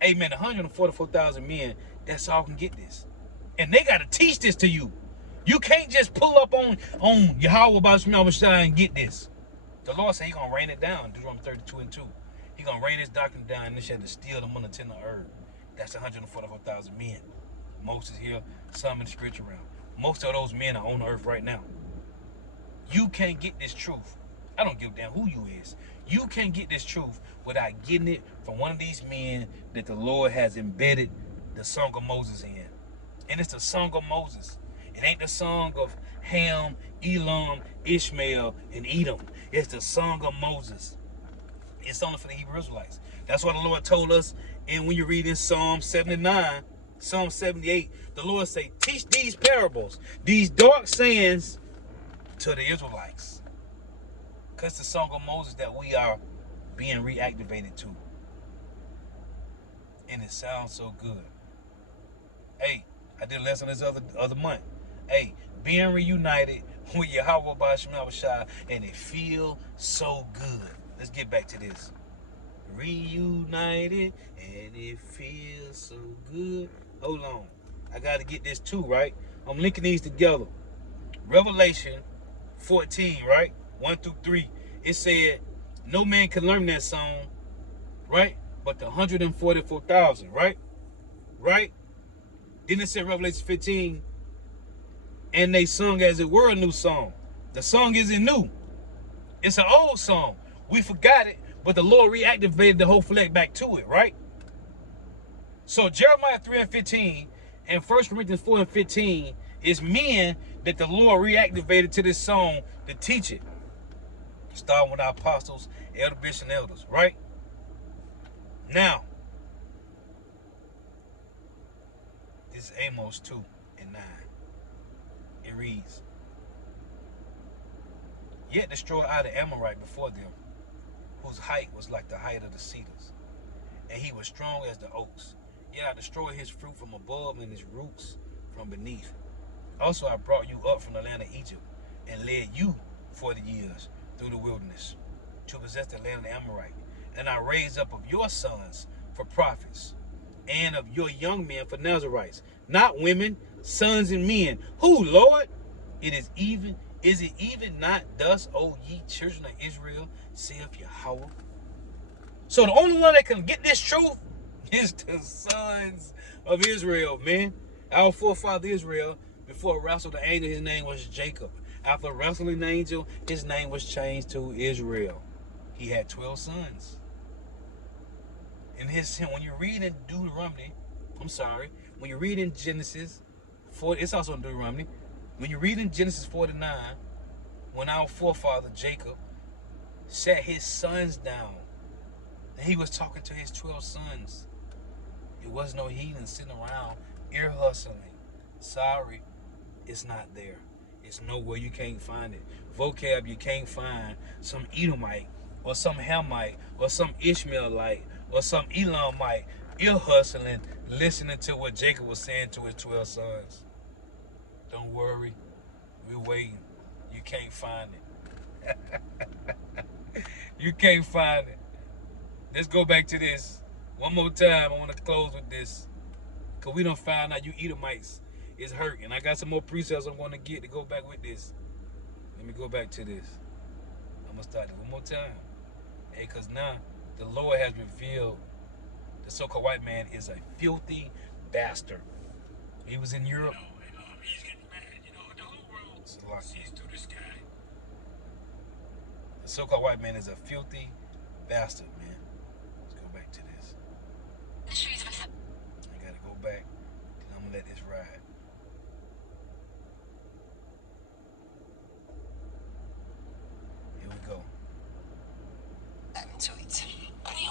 Hey, man, 144,000 men, that's all can get this. And they got to teach this to you. You can't just pull up on Yahweh Bashim and get this. The Lord said He's going to rain it down, Deuteronomy 32:2. He's going to rain His doctrine down, and they shall steal them on the tender herb. That's 144,000 men. Most is here, some in the spiritual realm. Most of those men are on the earth right now. You can't get this truth. I don't give a damn who you is. You can't get this truth without getting it from one of these men that the Lord has embedded the Song of Moses in. And it's the Song of Moses. It ain't the song of Ham, Elam, Ishmael, and Edom. It's the Song of Moses. It's only for the Hebrew Israelites. That's what the Lord told us. And when you read in Psalm 79, Psalm 78, the Lord say, teach these parables, these dark sayings to the Israelites. Because it's the Song of Moses that we are being reactivated to. And it sounds so good. Hey, I did a lesson this other month. Hey, being reunited with Yahweh Bashim Shah, and it feels so good. Let's get back to this. Reunited, and it feels so good. Hold on. I got to get this too, right? I'm linking these together. Revelation 14, right? 1-3. It said, no man can learn that song, right? but the 144,000, right? Right? Then it said Revelation 15, and they sung as it were a new song. The song isn't new. It's an old song. We forgot it, but the Lord reactivated the whole flag back to it, right? So Jeremiah 3:15 and 1 Corinthians 4:15 is men that the Lord reactivated to this song to teach it. Starting with our apostles, elder bishops, and elders, right? Now, this is Amos 2:9. It reads, "Yet destroy I the Amorite before them, whose height was like the height of the cedars, and he was strong as the oaks. Yet I destroyed his fruit from above and his roots from beneath. Also I brought you up from the land of Egypt, and led you 40 years through the wilderness, to possess the land of the Amorite. And I raised up of your sons for prophets, and of your young men for Nazarites, not women, sons and men. Who, Lord? Is it even not thus, O ye children of Israel, saith Yahweh?" So the only one that can get this truth is the sons of Israel, man. Our forefather Israel, before he wrestled the angel, his name was Jacob. After wrestling the angel, his name was changed to Israel. He had 12 sons. And when you read in Deuteronomy, when you read in Genesis 4, it's also in Deuteronomy. When you read in Genesis 49, when our forefather Jacob set his sons down, and he was talking to his 12 sons. It was no heathen sitting around ear hustling. Sorry, it's not there. It's nowhere, you can't find it. Vocab, you can't find some Edomite or some Hamite or some Ishmaelite or some Elamite ear hustling, listening to what Jacob was saying to his 12 sons. Don't worry, we're waiting. You can't find it. You can't find it. Let's go back to this. One more time, I want to close with this. Because we done found out you Edomites is hurt. And I got some more precepts I'm going to get to go back with this. Let me go back to this. I'm going to start it one more time. Hey, because now the Lord has revealed the so-called white man is a filthy bastard. He was in Europe. He's getting mad. The whole world sees through this guy. The so-called white man is a filthy bastard, man. Let's go back to this. I gotta go back. I'm gonna let this ride. Here we go. To it.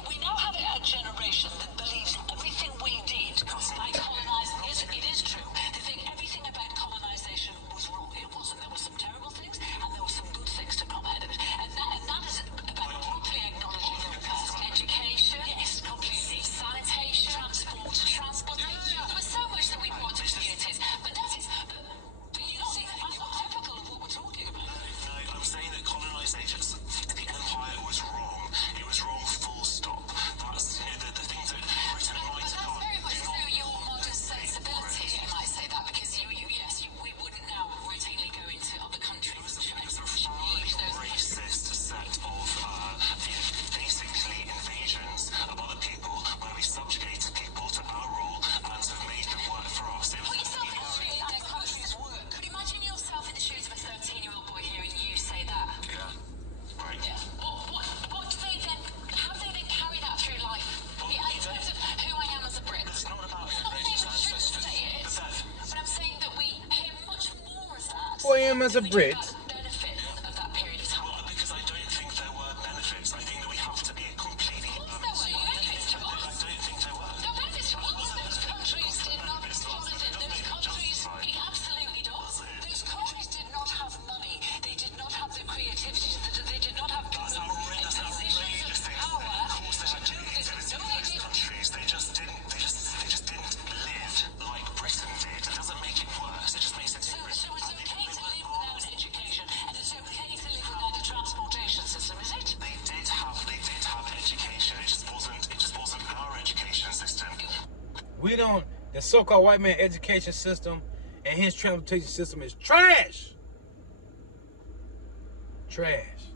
We now have a generation that believes everything we did by colonizing, yes, it is true. They think everything about colonization was wrong. It wasn't. There were some terrible things and there were some good things to come out of it. And that is about properly acknowledging your past. Education, yes, completely. Sanitation, transportation. There was so much that we brought to communities. But that is, but you don't think that's not typical of what we're talking about. No, I'm saying that colonization, the empire was wrong. It was wrong, full stop. That's the things that Britain might have done. That's very much through your modern sensibility, you might say that, because we wouldn't now routinely go into other countries. It was a far racist set of basically invasions of other people where we subjugated people to our rule and have made them work for us. Put yourself in the shoes of their country's work. Imagine yourself in the shoes of a 13-year-old boy hearing you say that. Yeah. Right. Yeah. What do they then, how do they then carry that through life? In terms of who I am as a Brit. It's not about It's not saying religious we shouldn't ancestors. say it, but I'm saying that we hear much more of that. Who I am as a than we do Brit. about the benefits of that period of time. Well, because I don't think there were benefits. I think that we have to be completely Of course there were benefits to I us. don't think there were. No benefits to us. Those countries did not, Jonathan, those countries, it absolutely does. Those countries did not have money. They did not have the creativity. They did not have That's outrageous thing. power Of course they had to do this. creativity No, in they those didn't. countries. They just didn't live like Britain did. It doesn't make it worse. It just makes it So different. it's okay to live without education, and it's okay to live without a transportation system, is it? They did have education. It just wasn't our education system. The so-called white man education system and his transportation system is trash. Trash.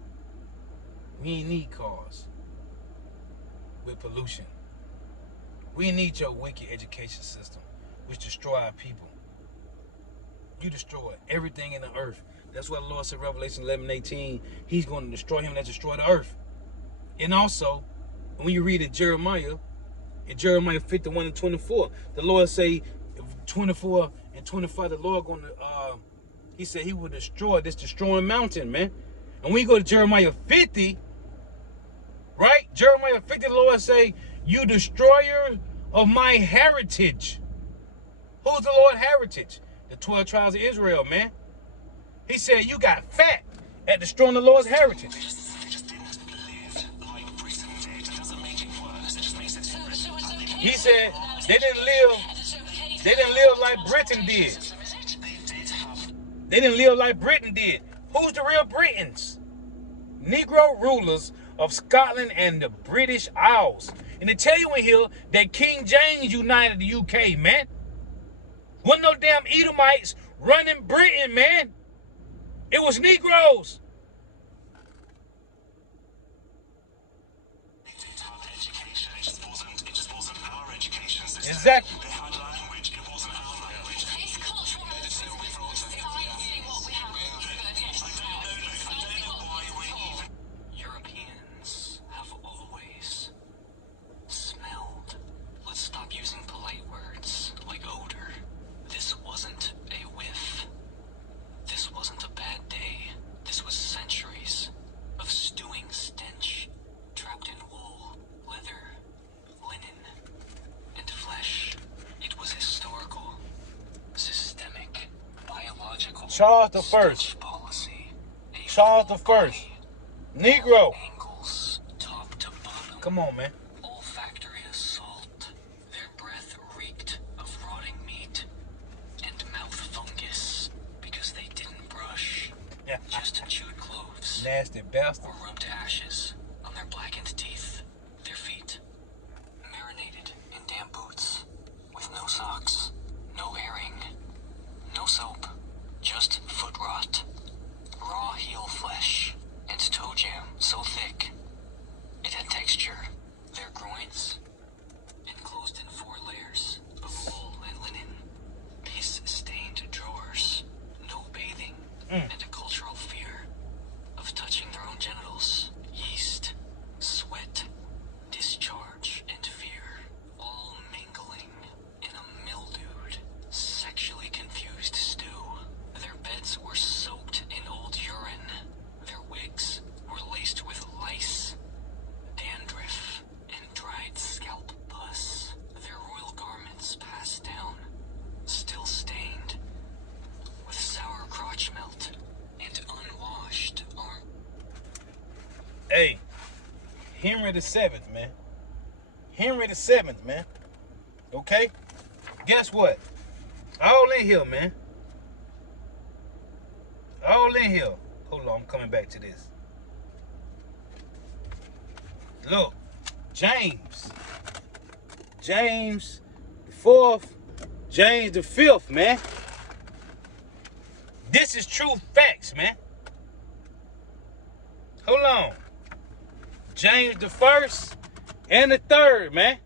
We ain't need cars with pollution. We need your wicked education system, which destroy our people. You destroy everything in the earth. That's why the Lord said, Revelation 11:18, he's going to destroy him that destroy the earth. And also, when you read in Jeremiah 51:24, the Lord say, 24 and 25, the Lord going to, he said he will destroy this destroying mountain, man. And when you go to Jeremiah 50, right? Jeremiah 50, the Lord say, you destroyer of my heritage. Who's the Lord heritage? The 12 tribes of Israel, man. He said you got fat at destroying the Lord's heritage. They just didn't live like Britain did. It doesn't make it worse. It just makes it So it's okay. He said they didn't live like Britain did. They didn't live like Britain did. Who's the real Britons? Negro rulers of Scotland and the British Isles. And they tell you in here that King James united the UK, man. Wasn't no damn Edomites running Britain, man. It was Negroes. They did have education. It just wasn't our education system. Exactly. They had language. It wasn't our language. It's cultural relativism. I see what we have. Europeans have always smelled. Let's stop using polite words like odor. This wasn't a whiff. This wasn't a bad day. This was centuries of stewing stench, trapped in wool, leather, linen, and flesh. It was historical, systemic, biological. Charles the First. stench policy. A Charles the full First. Negro. angles, top to bottom. Come on, man. Olfactory assault. Their breath reeked of rotting meat and mouth fungus because they didn't brush, Yeah. just chewed cloves Nasty bastard. or rubbed ashes on their blackened teeth. Their feet marinated in damp boots with no socks, no airing, no soap, just foot rot, raw heel flesh, and toe jam so thick it had texture. Their groins enclosed in 4 layers of wool and linen, piss-stained drawers, no bathing, and a cultural fear of touching their own genitals, yeast, sweat, discharge, and fear, all mingling in a mildewed, sexually confused stew. Their beds were soaked in old urine. Their wigs were laced with lice, dandruff, and dried scalp pus. Their royal garments passed down, still stained, with sour crotch melt and unwashed arm. Hey, Henry the Seventh, man. Henry the Seventh, man. Okay? Guess what? All in here, man. All in here. Hold on, I'm coming back to this. Look, James the Fourth, James the Fifth, man. This is true facts, man. Hold on. James the First and the Third, man.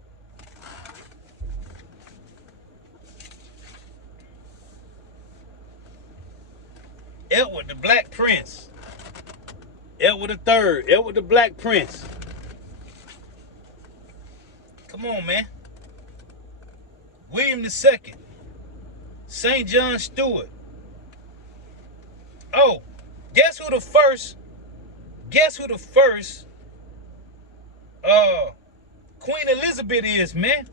Edward the Black Prince. Edward the Third. Edward the Black Prince. Come on, man. William the Second. St. John Stewart. Oh, guess who the first Queen Elizabeth is, man?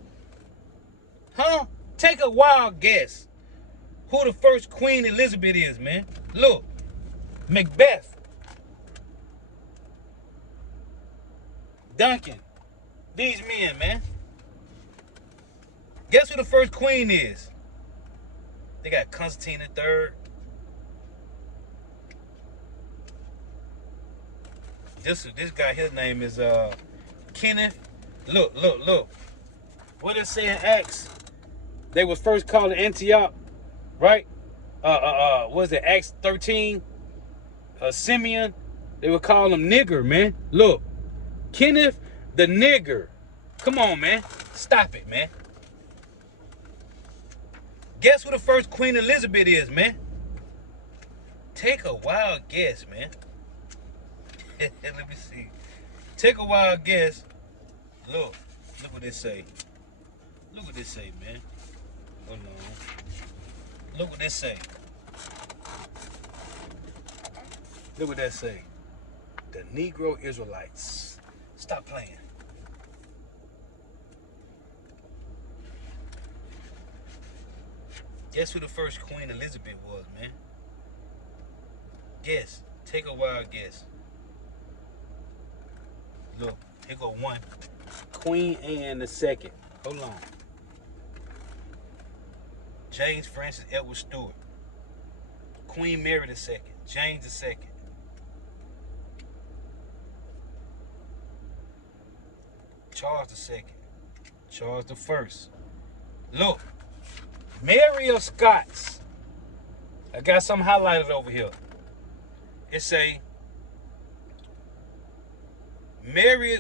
Huh? Take a wild guess who the first Queen Elizabeth is, man. Look, Macbeth, Duncan, these men, man. Guess who the first queen is? They got Constantine III. This guy, his name is Kenneth. Look. What it say in Acts? They was first called Antioch, right? What was it, Acts 13? Simeon, they would call him nigger, man. Look, Kenneth the nigger. Come on, man. Stop it, man. Guess who the first Queen Elizabeth is, man? Take a wild guess, man. Let me see. Take a wild guess. Look what this say. Look what this say, man. Hold on. Look what this say. Look what that say. The Negro Israelites. Stop playing. Guess who the first Queen Elizabeth was, man? Guess. Take a wild guess. Look, here go one. Queen Anne II. Hold on. James Francis Edward Stuart. Queen Mary II. James II. Charles II. Charles I. Look. Mary of Scots. I got something highlighted over here. It say Mary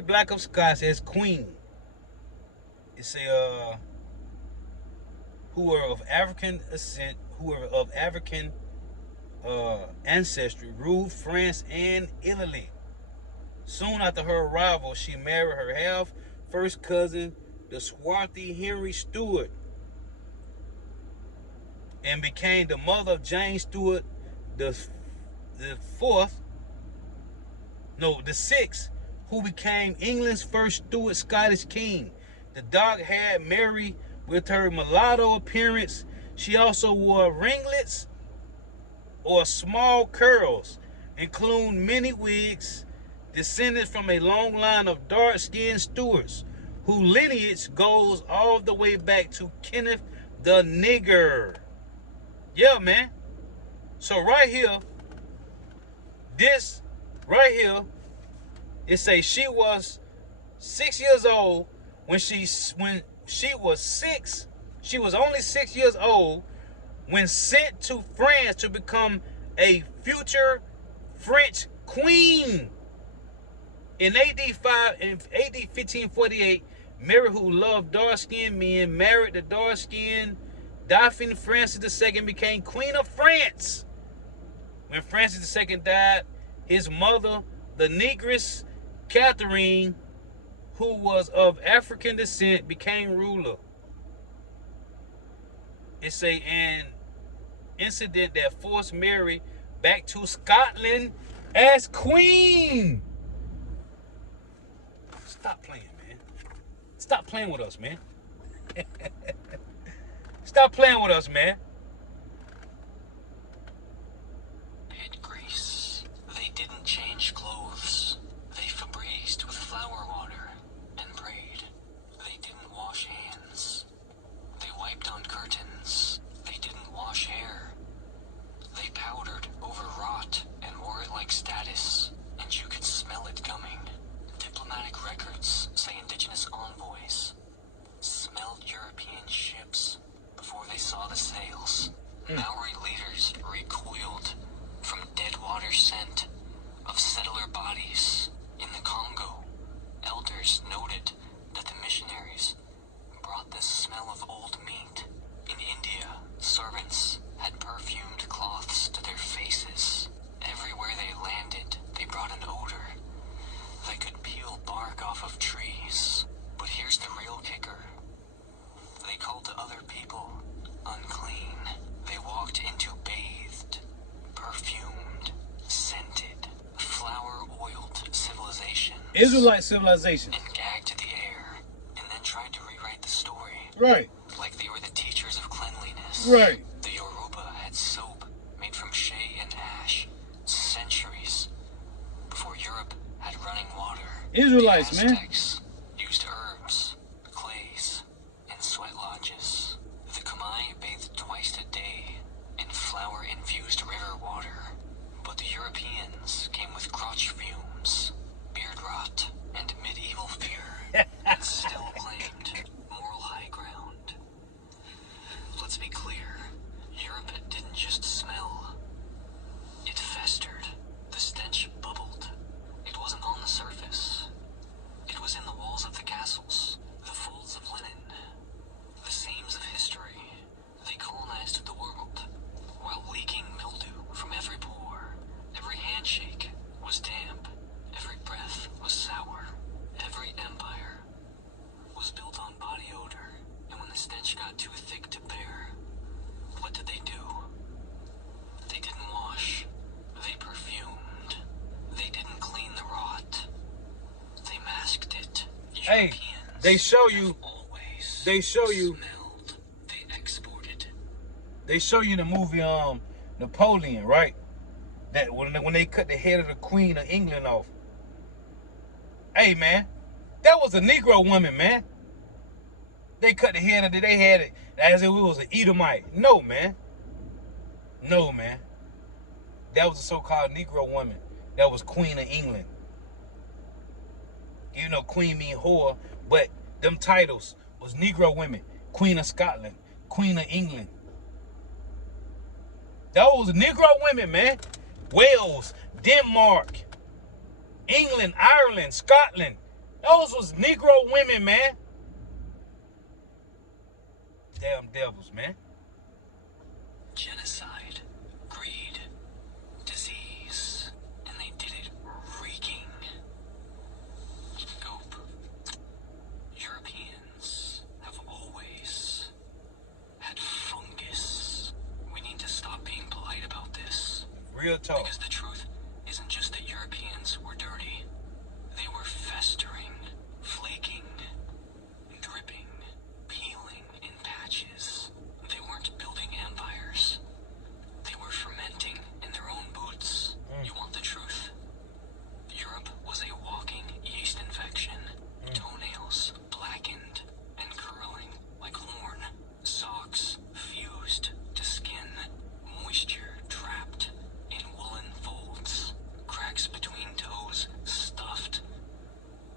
Black of Scots as queen. It say who are of African ascent, who are of African ancestry, ruled France and Italy. Soon after her arrival, she married her half first cousin, the swarthy Henry Stuart, and became the mother of James Stuart the sixth, who became England's first Stuart Scottish king. The dark-haired Mary, with her mulatto appearance, she also wore ringlets or small curls, including many wigs, descended from a long line of dark-skinned Stuarts, whose lineage goes all the way back to Kenneth the Nigger. Yeah, man. So right here, this right here, it say she was 6 years old when she was six. She was only 6 years old when sent to France to become a future French queen. In AD 1548, Mary, who loved dark-skinned men, married the dark-skinned Dauphin Francis II, became Queen of France. When Francis II died, his mother, the Negress Catherine, who was of African descent, became ruler. It's an incident that forced Mary back to Scotland as queen. Stop playing, man. Stop playing with us, man. Stop playing with us, man. Head grease. They didn't change clothes. They Febrezed with flower water and prayed. They didn't wash hands. They wiped on curtains. They didn't wash hair. They powdered over rot and wore it like status, and you could smell it coming. Diplomatic records say indigenous envoys smelled European ships before they saw the sails. Maori leaders recoiled from dead water scent of settler bodies in the Congo. Elders noted that the missionaries brought the smell of old meat. In India, servants had perfumed cloths to their faces. Everywhere they landed, they brought an odor. They could peel bark off of trees. But here's the real kicker. They called to other people unclean. They walked into bathed, perfumed, scented, flower-oiled civilization. Israelite civilization. And gagged to the air, and then tried to rewrite the story. Right. Like they were the teachers of cleanliness. Right. The Yoruba had soap made from shea and ash centuries before Europe had running water. Israelites, the man. Aztecs used herbs, clays, and sweat lodges. The Khmer bathed twice a day in flour-infused river water. But the Europeans came with crotch fumes, beard rot, and medieval fear, and still claimed moral high ground. Let's be clear, Europe didn't just smell. It festered. The stench bubbled. It wasn't on the surface. It was in the walls of the castle. handshake was damp. Every breath was sour. Every empire was built on body odor. And when the stench got too thick to bear, what did they do? They didn't wash. They perfumed. They didn't clean the rot. They masked it. Hey, they show you. They show you. Smelled. They exported. They show you in the movie Napoleon, right? That when they cut the head of the Queen of England off. Hey man, that was a Negro woman, man. They cut the head of it. They had it as if it was an Edomite. No man. No man. That was a so-called Negro woman. That was Queen of England. You know, Queen mean whore, but them titles was Negro women. Queen of Scotland, Queen of England. Those Negro women, man. Wales, Denmark, England, Ireland, Scotland. Those was Negro women, man. Damn devils, man. Genocide, greed, disease, and they did it reeking. Gope. Europeans have always had fungus. We need to stop being polite about this. Real talk. Because the truth isn't just that Europeans were dirty. They were festering, flaking, dripping, peeling in patches. They weren't building empires. They were fermenting in their own boots. You want the truth? Europe was a walking yeast infection. Toenails blackened and curling like horn. Socks fused to skin. Moisture trapped in woolen folds. Cracks between toes stuffed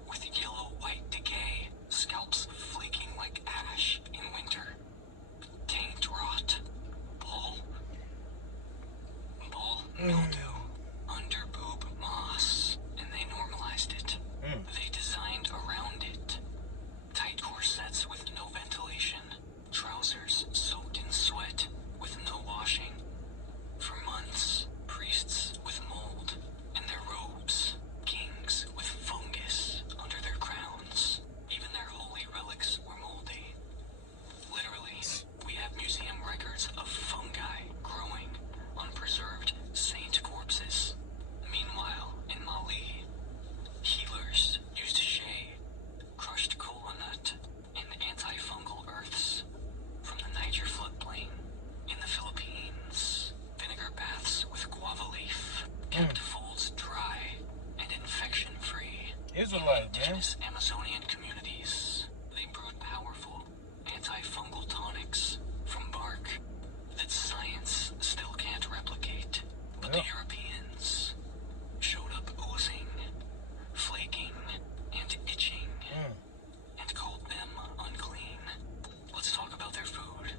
with yellow-white decay. Scalps flaking like ash in winter. Taint rot. Ball mildew. Under boob moss. And they normalized it. They designed around it. Tight corsets with no ventilation. Trousers soaked in sweat with no washing. For months, priests with mold in their robes. Kings with fungus under their crowns. Even their holy relics were moldy. Literally, we have museum records of fungi growing on preserved saint corpses. Meanwhile, in Mali, healers used shea, crushed cola nut, and antifungal earths from the Niger floodplain. In the Philippines, vinegar baths with guava leaf kept folds dry and infection-free. Israelite, man. Indigenous Amazonian communities, they brewed powerful antifungal tonics from bark that science still can't replicate. But the Europeans showed up oozing, flaking, and itching, and called them unclean. Let's talk about their food.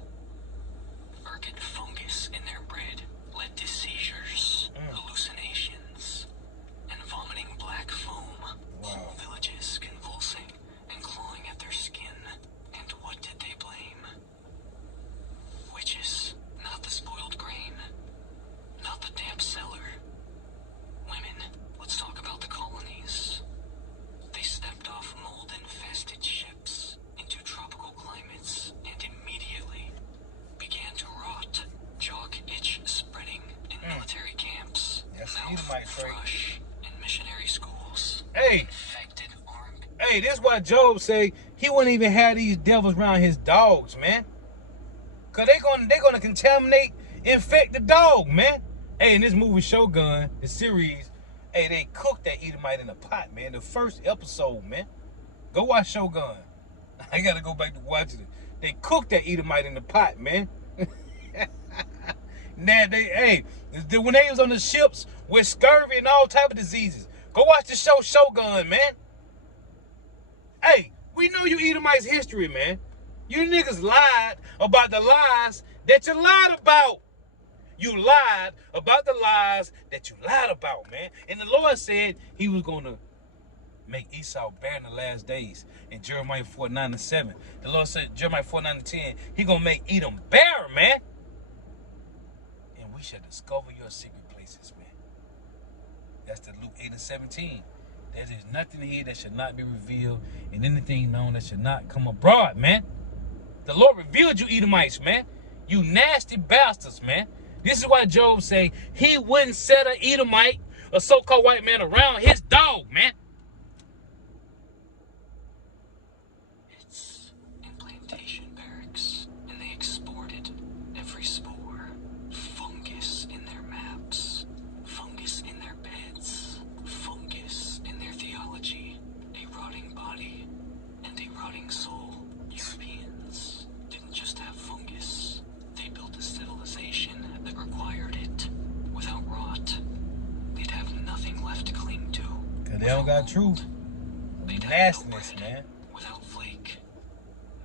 Ergot fungus in their bread led to seizures, hallucinations, and vomiting black foam. Whole villages convulsing and clawing at their skin. And what did they blame? Witches, not the spoiled grain, not the damp cellar. Women, let's talk about the colonies. They stepped off mold-infested ships into tropical climates and immediately began to rot. Jock itch spreading in military camps. That's Mouth Edomite trait. thrush in missionary schools. Hey, Infected arm. hey, that's why Job say he wouldn't even have these devils around his dogs, man. Cause they gonna contaminate, infect the dog, man. Hey, in this movie Shogun, the series, hey, they cooked that Edomite in a pot, man. The first episode, man. Go watch Shogun. I gotta go back to watching it. They cooked that Edomite in the pot, man. Now when they was on the ships with scurvy and all type of diseases. Go watch the show Shogun, man. Hey, we know you Edomites history, man. You niggas lied about the lies that you lied about. You lied about the lies that you lied about, man. And the Lord said he was going to make Esau barren in the last days. In Jeremiah 4:9-7. The Lord said, Jeremiah 4:9-10, he going to make Edom barren, man. And we shall discover your secret places, man. That's the Luke 8:17. There is nothing here that should not be revealed, and anything known that should not come abroad, man. The Lord revealed you Edomites, man. You nasty bastards, man. This is why Job say he wouldn't set an Edomite, a so-called white man, around his dog, man. It's in plantation barracks, and they exported every spore. Fungus in their maps, fungus in their beds, fungus in their theology, a rotting body, and a rotting soul. Europeans didn't just have fungus. They built a civilization that required it. Without rot, they'd have nothing left to cling to. Because they don't got truth. They'd have Nastiness, no bread, man. without flake,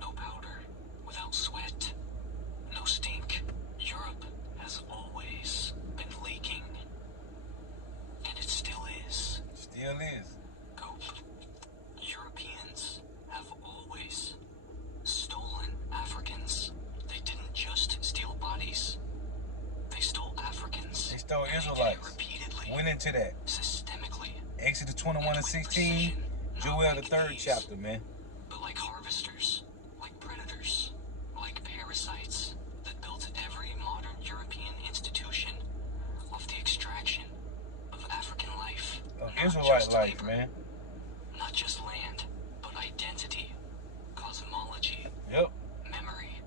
no powder, without sweat, no stink. Europe has always been leaking, and it still is. Still is. Cope. Europeans have always stolen Africans. They didn't just steal bodies. They stole Africans. They stole And they did it Israelites. repeatedly, Went into that. systemically. Exodus 21:16, Joel the 3rd chapter, man. But like harvesters, like predators, like parasites that built every modern European institution off the extraction of African life. Of Not Israelite just life, labor, man. Not just land, but identity, cosmology, Yep. memory,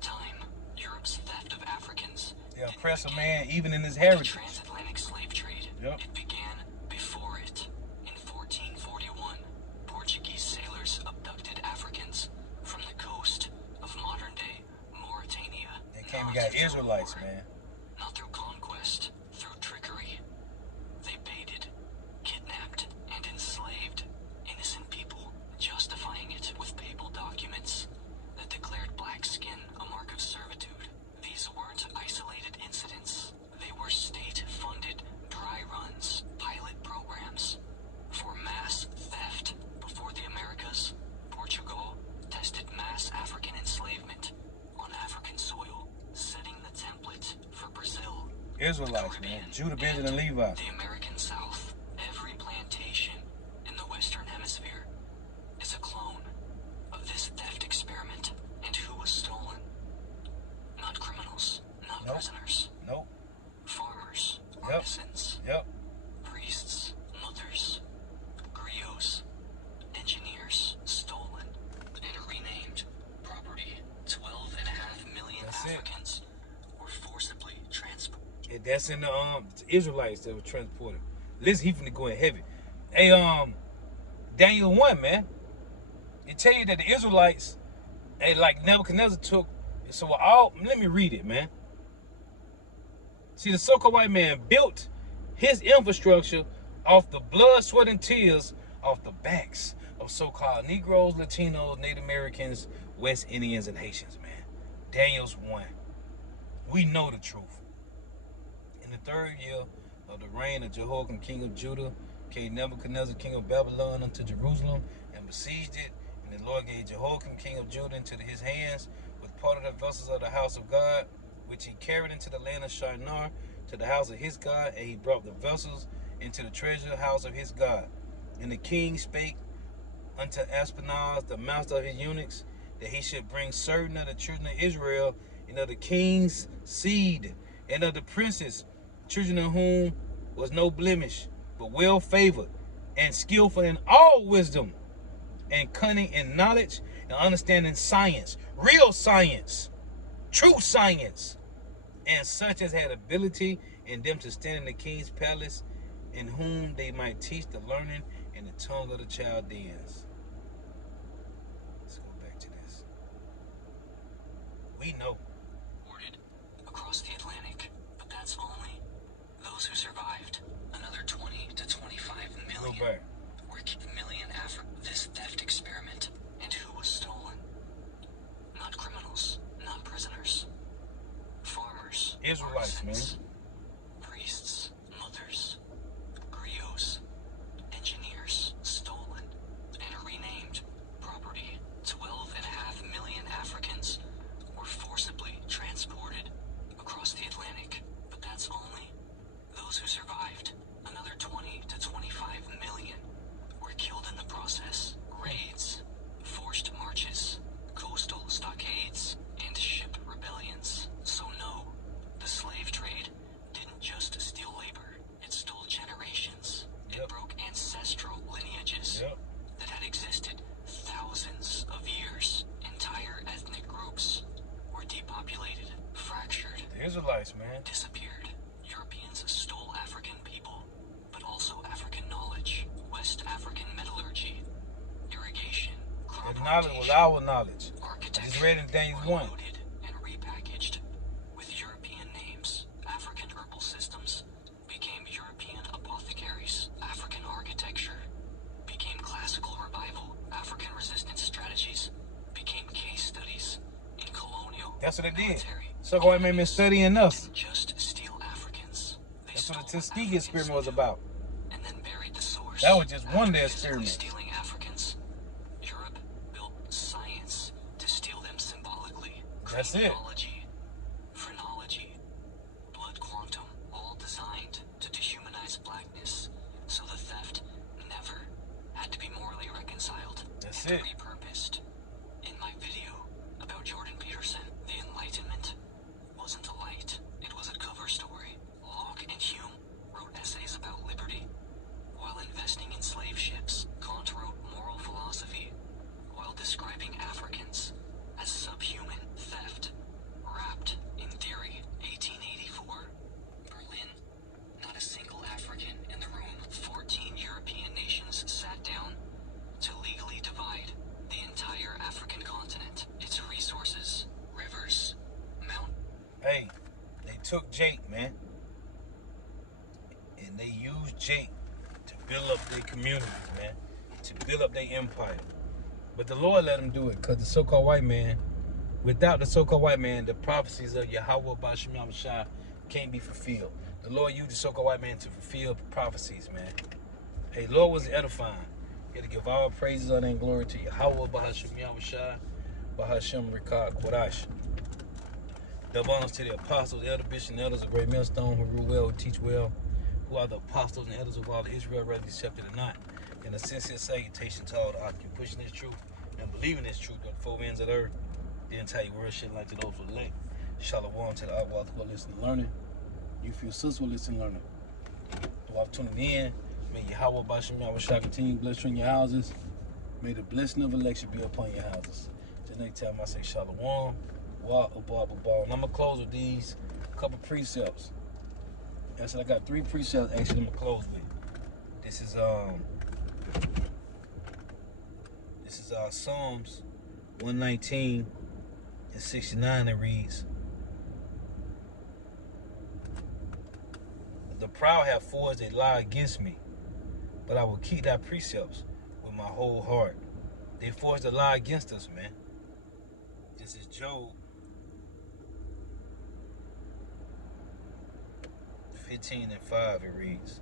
time. Europe's theft of Africans. They oppress a didn't man begin even in his with the heritage. transatlantic slave trade. Yep. It began before it. In 1441, Portuguese sailors abducted Africans from the coast of modern-day Mauritania. They came and Not got through Israelites, war, man. Not through conquest, through trickery. They baited, kidnapped, and enslaved innocent people, justifying it with papal documents that declared black skin a mark of servitude. These weren't isolated incidents. They were state-funded dry runs, pilot programs for mass theft. Before the Americas, Portugal tested mass African enslavement on African soil, setting the template for Brazil, Israelites, man. Judah, Benjamin, and Levi. the American South. Every plantation in the Western Hemisphere is a clone of this theft experiment. And who was stolen? Not criminals, not Nope. prisoners. Nope. Farmers, Yep. artisans, Yep. priests, mothers, griots, engineers, stolen and renamed property. 12.5 million That's it. Africans were forcibly transported. That's in the Israelites that were transported. Listen, he finna go in heavy. Hey, Daniel 1, man. It tell you that the Israelites, hey, like Nebuchadnezzar took. So let me read it, man. See, the so-called white man built his infrastructure off the blood, sweat, and tears off the backs of so-called Negroes, Latinos, Native Americans, West Indians, and Haitians, man. Daniel's 1. We know the truth. In the 3rd year of the reign of Jehoiakim, king of Judah, came Nebuchadnezzar, king of Babylon, unto Jerusalem, and besieged it. And the Lord gave Jehoiakim, king of Judah, into his hands, with part of the vessels of the house of God, which he carried into the land of Shinar, to the house of his God, and he brought the vessels into the treasure house of his God. And the king spake unto Aspenaz, the master of his eunuchs, that he should bring certain of the children of Israel, and of the king's seed, and of the princes, children of whom was no blemish, but well favored, and skillful in all wisdom, and cunning in knowledge, and understanding science, real science, true science, and such as had ability in them to stand in the king's palace, in whom they might teach the learning and the tongue of the Chaldeans. Let's go back to this. We know. Across the Atlantic, but that's only those who survived. Another 20 to 25 Go million back. this theft experiment. And who was stolen? Not criminals, not prisoners. Farmers, Israelites, man. artisans, priests, mothers, griots, engineers, stolen and renamed property. 12.5 million Africans were forcibly transported across the Atlantic, but that's only those who survived. Another process, raids, forced marches, coastal stockades, and ship rebellions. So no, the slave trade didn't just steal labor, it stole generations. It broke ancestral lineages that had existed thousands of years. Entire ethnic groups were depopulated, fractured, The Israelites, man. disappeared. Europeans stole African people, but also African knowledge, West African metallurgy, irrigation, crop That knowledge was rotation, our knowledge. I architecture, just read in Daniel were 1. loaded and repackaged with European names. African herbal systems became European apothecaries. African architecture became classical revival. African resistance strategies became case studies in colonial That's what they did. military. So white men been studying us. Didn't just steal Africans. They That's stole what the Tuskegee Africans experiment was knew about. and then buried the source. That was just one of their After physically experiments. stealing Africans, Europe built science to steal them symbolically. That's it. Craniology, phrenology, blood quantum, all designed to dehumanize blackness, so the theft never had to be morally reconciled. That's and it. repurposed. In my video about Jordan Peterson, the Enlightenment wasn't a light, it was a cover story. Locke and Hume wrote essays about liberty while investing in slave ships. Kant wrote moral philosophy while describing Africans as subhuman. Theft wrapped in theory. 1884. Berlin. Not a single African in the room. 14 European nations sat down to legally divide the entire African continent. Its resources, rivers, mountains. Hey, they took Jake, man. And they used Jake to build up their communities, man. To build up their empire. But the Lord let them do it because the so-called white man, without the so-called white man, the prophecies of Yahweh Bashim Yahushua can't be fulfilled. The Lord used the so-called white man to fulfill prophecies, man. Hey, Lord was edifying. He had to give all praises, honor, and glory to Yahweh Bashim Yahushua, Bahashim Rikah Kodash. Double honors to the apostles, elder bishops, and elders of Great Millstone who rule well, who teach well, who are the apostles and elders of all of Israel, whether accepted or not. And a sincere salutation to all the occupants pushing this truth and believing this truth on the four ends of the earth. The entire world should like to those who elect. Shalom to the outward who are listening and learning. You feel sister will listen and learning. While tuning in, may Yahweh Bashim Yahushua continue to bless you in your houses. May the blessing of election be upon your houses. Till next time I say Shalom. Wa abba. And I'm gonna close with these couple precepts. I said I got 3 precepts actually I'm gonna close with. This is Psalms 119 and 69. It reads, "The proud have forged a lie against me, but I will keep thy precepts with my whole heart." They forged a lie against us, man. This is Job 15:5. It reads,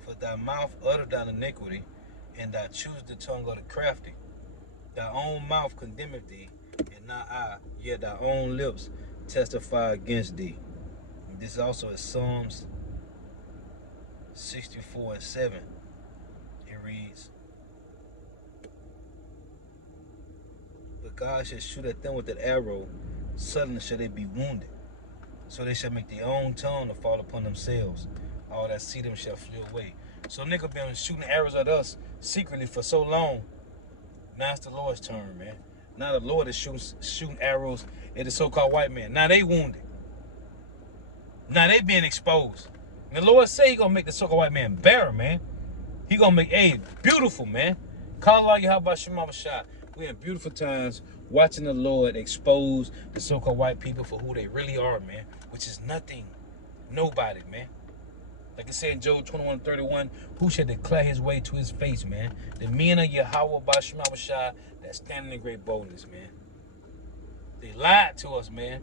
"For thy mouth uttered thine iniquity, and thou choosest the tongue of the crafty. Thy own mouth condemneth thee, and not I, yet thy own lips testify against thee." And this also is Psalms 64:7. It reads, "But God shall shoot at them with an arrow, suddenly shall they be wounded. So they shall make their own tongue to fall upon themselves. All that see them shall flee away." So nigga been shooting arrows at us secretly for so long. Now it's the Lord's turn, man. Now the Lord is shooting arrows at the so-called white man. Now they wounded. Now they being exposed. And the Lord say he gonna make the so-called white man better, man. He gonna make beautiful, man. Call Allah Yahweh Shema Shah. We in beautiful times watching the Lord expose the so-called white people for who they really are, man. Which is nothing. Nobody, man. Like I said in Job 21:31, who shall declare his way to his face, man? The men of Yahweh Bashim Shah that stand in great boldness, man. They lied to us, man.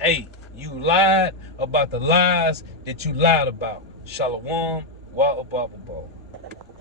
Hey, you lied about the lies that you lied about. Shalom, wa abba.